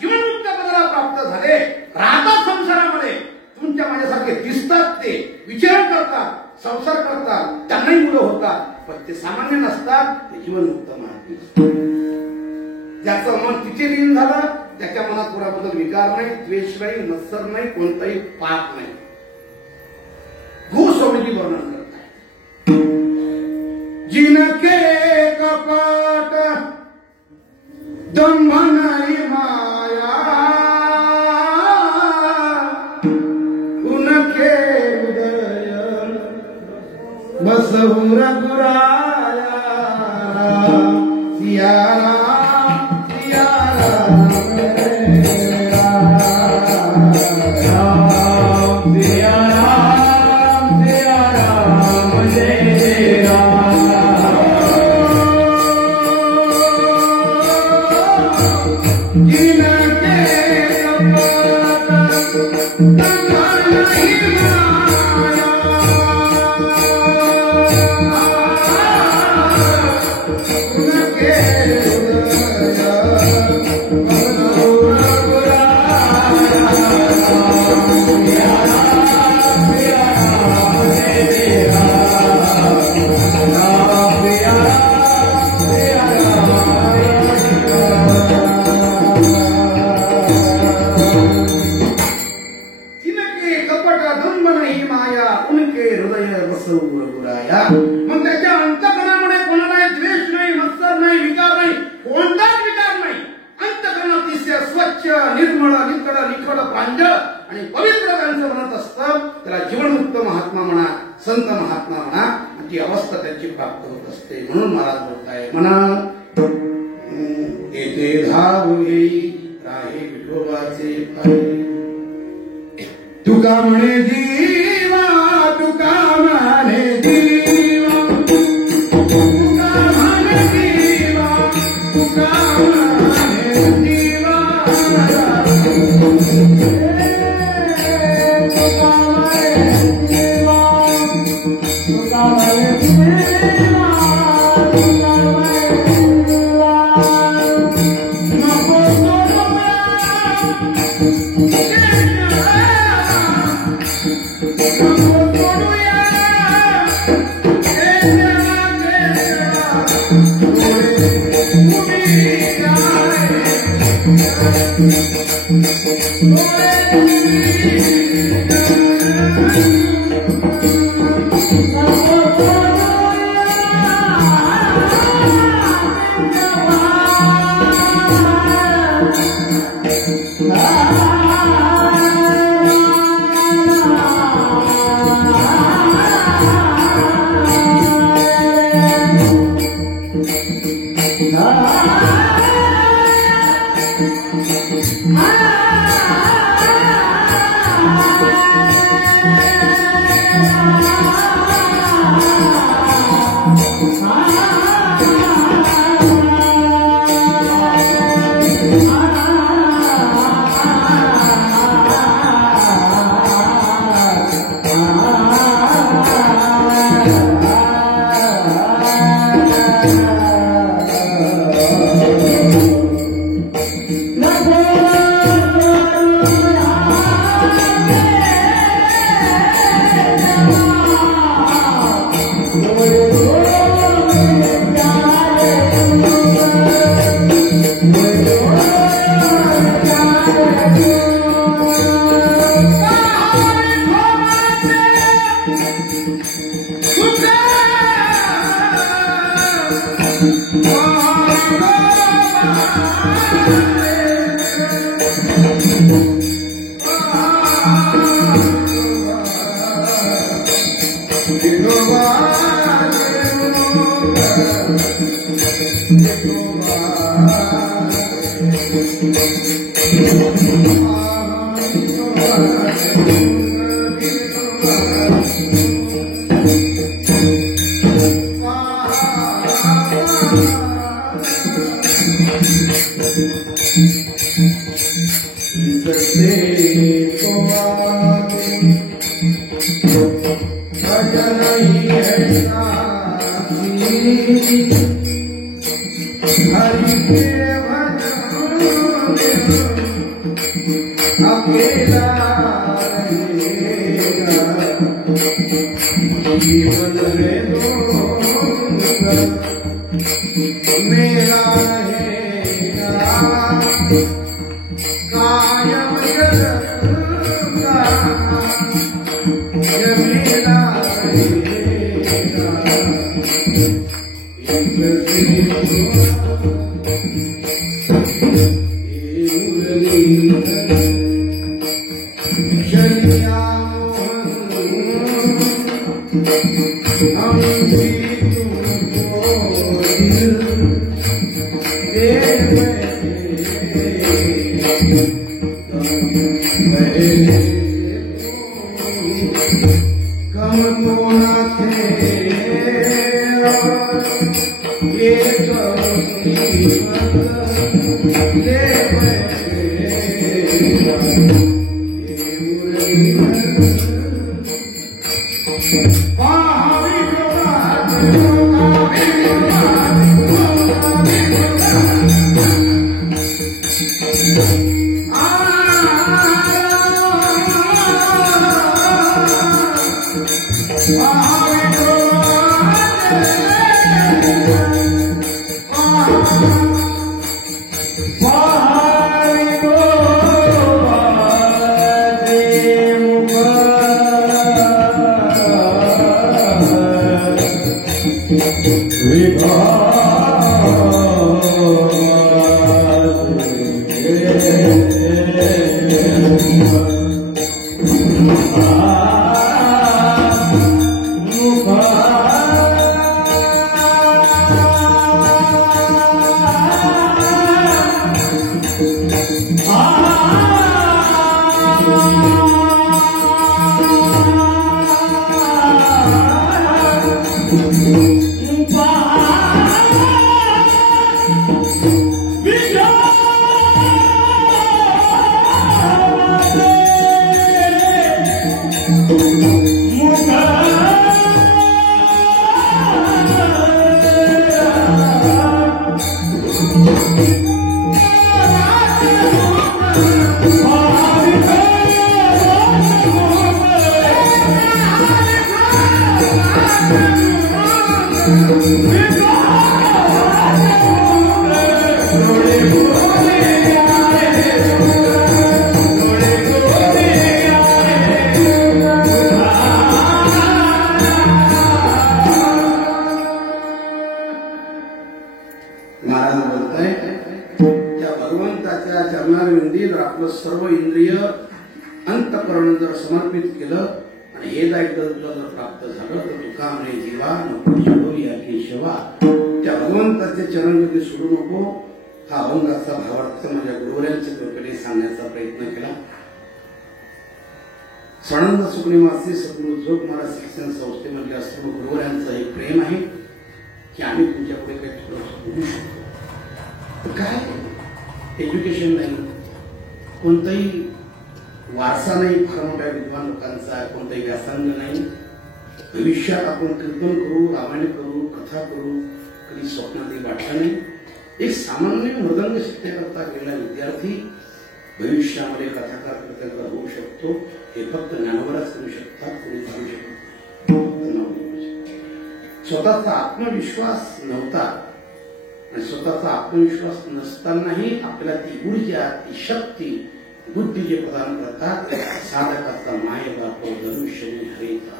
जीवनमुक्त पदाला प्राप्त झाले, राहतात संसारामध्ये. तुमच्या माझ्यासारखे दिसतात, ते विचार करतात, संसार करतात, त्यांनाही मुलं होतात, पण ते सामान्य नसतात, ते जीवनमुक्त महात्मा. ज्याचं मन तिथे लीन झालं त्याच्या मनात कोणाबद्दल विकार नाही, द्वेष नाही, मत्सर नाही, कोणताही पाप नाही. गोस्वामीजी वर्णन करतात, जिनके कपट दंभ नाही माया, उनके हृदय बसहु रघुराया. सिया राम सिया राम मग त्याच्या अंतःकरणामध्ये कोणालाही द्वेष नाही, मत्सर नाही, विकार नाही, कोणताच विकार नाही. अंतःकरण अतिशय स्वच्छ, निर्मळ, निकड, निखड, प्रांजळ आणि पवित्र त्यांचं म्हणत असतं. त्याला जीवनमुक्त महात्मा म्हणा, संत महात्मा म्हणा, ती अवस्था त्यांची प्राप्त होत असते. म्हणून महाराज बोलताय म्हणा, येथे धाव येई राहे विठोबाचे पायी. तुका म्हणे जीवा, तुका म्हणे जीवा, तुका म्हणे जीवा, तुका म्हणे जीवा, तुका म्हणे जीवा, तुका म्हणे Ah महाराज बोलताय त्या भगवंताच्या चरणारविंदीत आपलं सर्व इंद्रिय अंतःकरण जर समर्पित केलं आणि हे दायित्व तुला जर प्राप्त झालं तर तुका म्हणे जीवा नको सोडू या केशवा. त्या भगवंताचे चरणविंदी सोडू नको. हा अभंगाचा भावार्थ माझ्या गुरुवर्यांच्या कृपेने सांगण्याचा प्रयत्न केला. सानंद सुखनिवासी सद्गुरू जोग महाराज शिक्षण संस्थेमधल्या सर्व गुरुवर्यांचं हे प्रेम आहे की आम्ही तुमच्यापुढे काही थोडंसं बोलू शकतो. काय एज्युकेशन नाही, कोणताही वारसा नाही फार मोठ्या विद्वान लोकांचा, कोणताही व्यासंग नाही. भविष्यात आपण कीर्तन करू, रामायण करू, कथा करू, कधी स्वप्नातही वाटलं नाही. एक सामान्य मृदंग शिकण्याकरता गेलेला विद्यार्थी भविष्यामध्ये कथाकार कीर्तनकार होऊ शकतो. हे फक्त ज्ञानवरच करू शकतात, कोणी करू शकत नाही. स्वतःचा आत्मविश्वास नव्हता आणि स्वतःचा आत्मविश्वास नसतानाही आपल्याला ती ऊर्जा, ती शक्ती, बुद्धी जे प्रदान करतात साधकाचा माय बाप धनुष्यने हरेचा.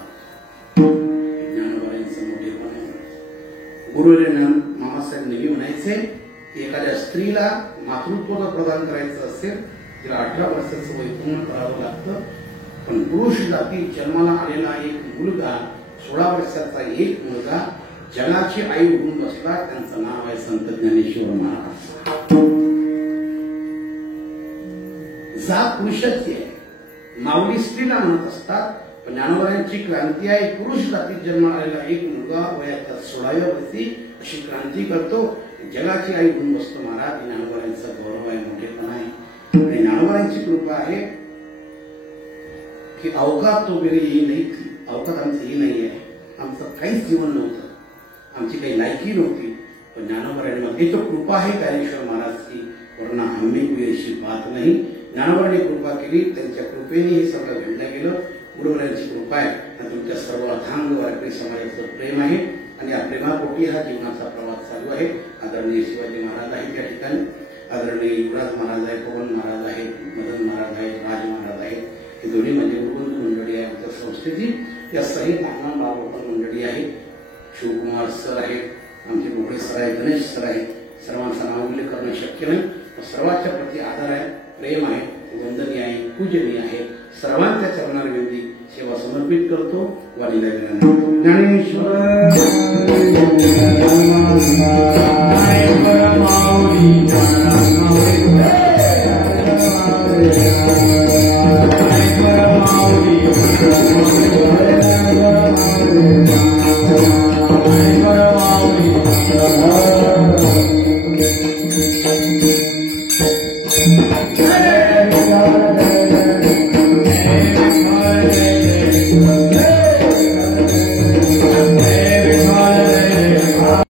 ज्ञानवरांचं मोठेपण आहे. गुरुवर्य मामासाहेब नेहमी म्हणायचे की एखाद्या स्त्रीला मातृत्व जर प्रदान करायचं असेल तिला 18 वर्षाचं वय पूर्ण करावं लागतं. पण पुरुष जाती जन्माला आलेला एक मुलगा 16 वर्षाचा एक मुलगा जगाची आई होऊन बसला. त्यांचं नाव आहे संत ज्ञानेश्वर महाराज. जात पुरुषाची आहे, माऊली स्त्रीला म्हणत असतात. पण ज्ञानोबांची क्रांती आहे. पुरुष जातीत जन्माला आलेला एक मुलगा वयाच्या 16व्या वर्षी अशी क्रांती करतो, जगाची आई होऊन बसतो. महाराज ज्ञानोबांचा गौरव आहे, मोठेपणा आहे. आणि ज्ञानोबांची कृपा आहे की अवकात तो मेरी ही नाही थी. अवकात आमची ही नाही आहे. आमचं काहीच जीवन नव्हतं, आमची काही लायकी नव्हती. पण ज्ञानोबांनी तो कृपा आहे ज्ञानेश्वर महाराजची, वरना आम्ही कोई अशी बात नाही. ज्ञानोबांनी कृपा केली, त्यांच्या कृपेने हे सगळं घडलं गेलं. गुरुवर्यांची कृपा आहे आणि तुमच्या सर्व अथांग वारकरी समाजाचं प्रेम आहे आणि या प्रेमापोटी हा जीवनाचा प्रवास चालू आहे. आदरणीय शिवाजी महाराज आहेत त्या ठिकाणी, आदरणीय युवराज महाराज आहे, पवन महाराज आहेत, मदन महाराज आहेत, राज महाराज आहेत. हे दोन्ही म्हणजे गुरुबंधू मंडळी आहे आमच्या संस्थेची. या सहित नागनाथ बाबा पण मंडळी आहेत, शिवकुमार सर आहेत, आमचे मोठे सर आहेत, गणेश सर आहेत. सर्वांचा नाव उल्लेख करणं शक्य नाही. सर्वांच्या प्रति आदर आहे, प्रेम आहे, वंदनीय आहे, पूजनीय आहे. सर्वांच्या चरणारविंदी सेवा समर्पित करतो. वाणीला ज्ञानेश्वर Hare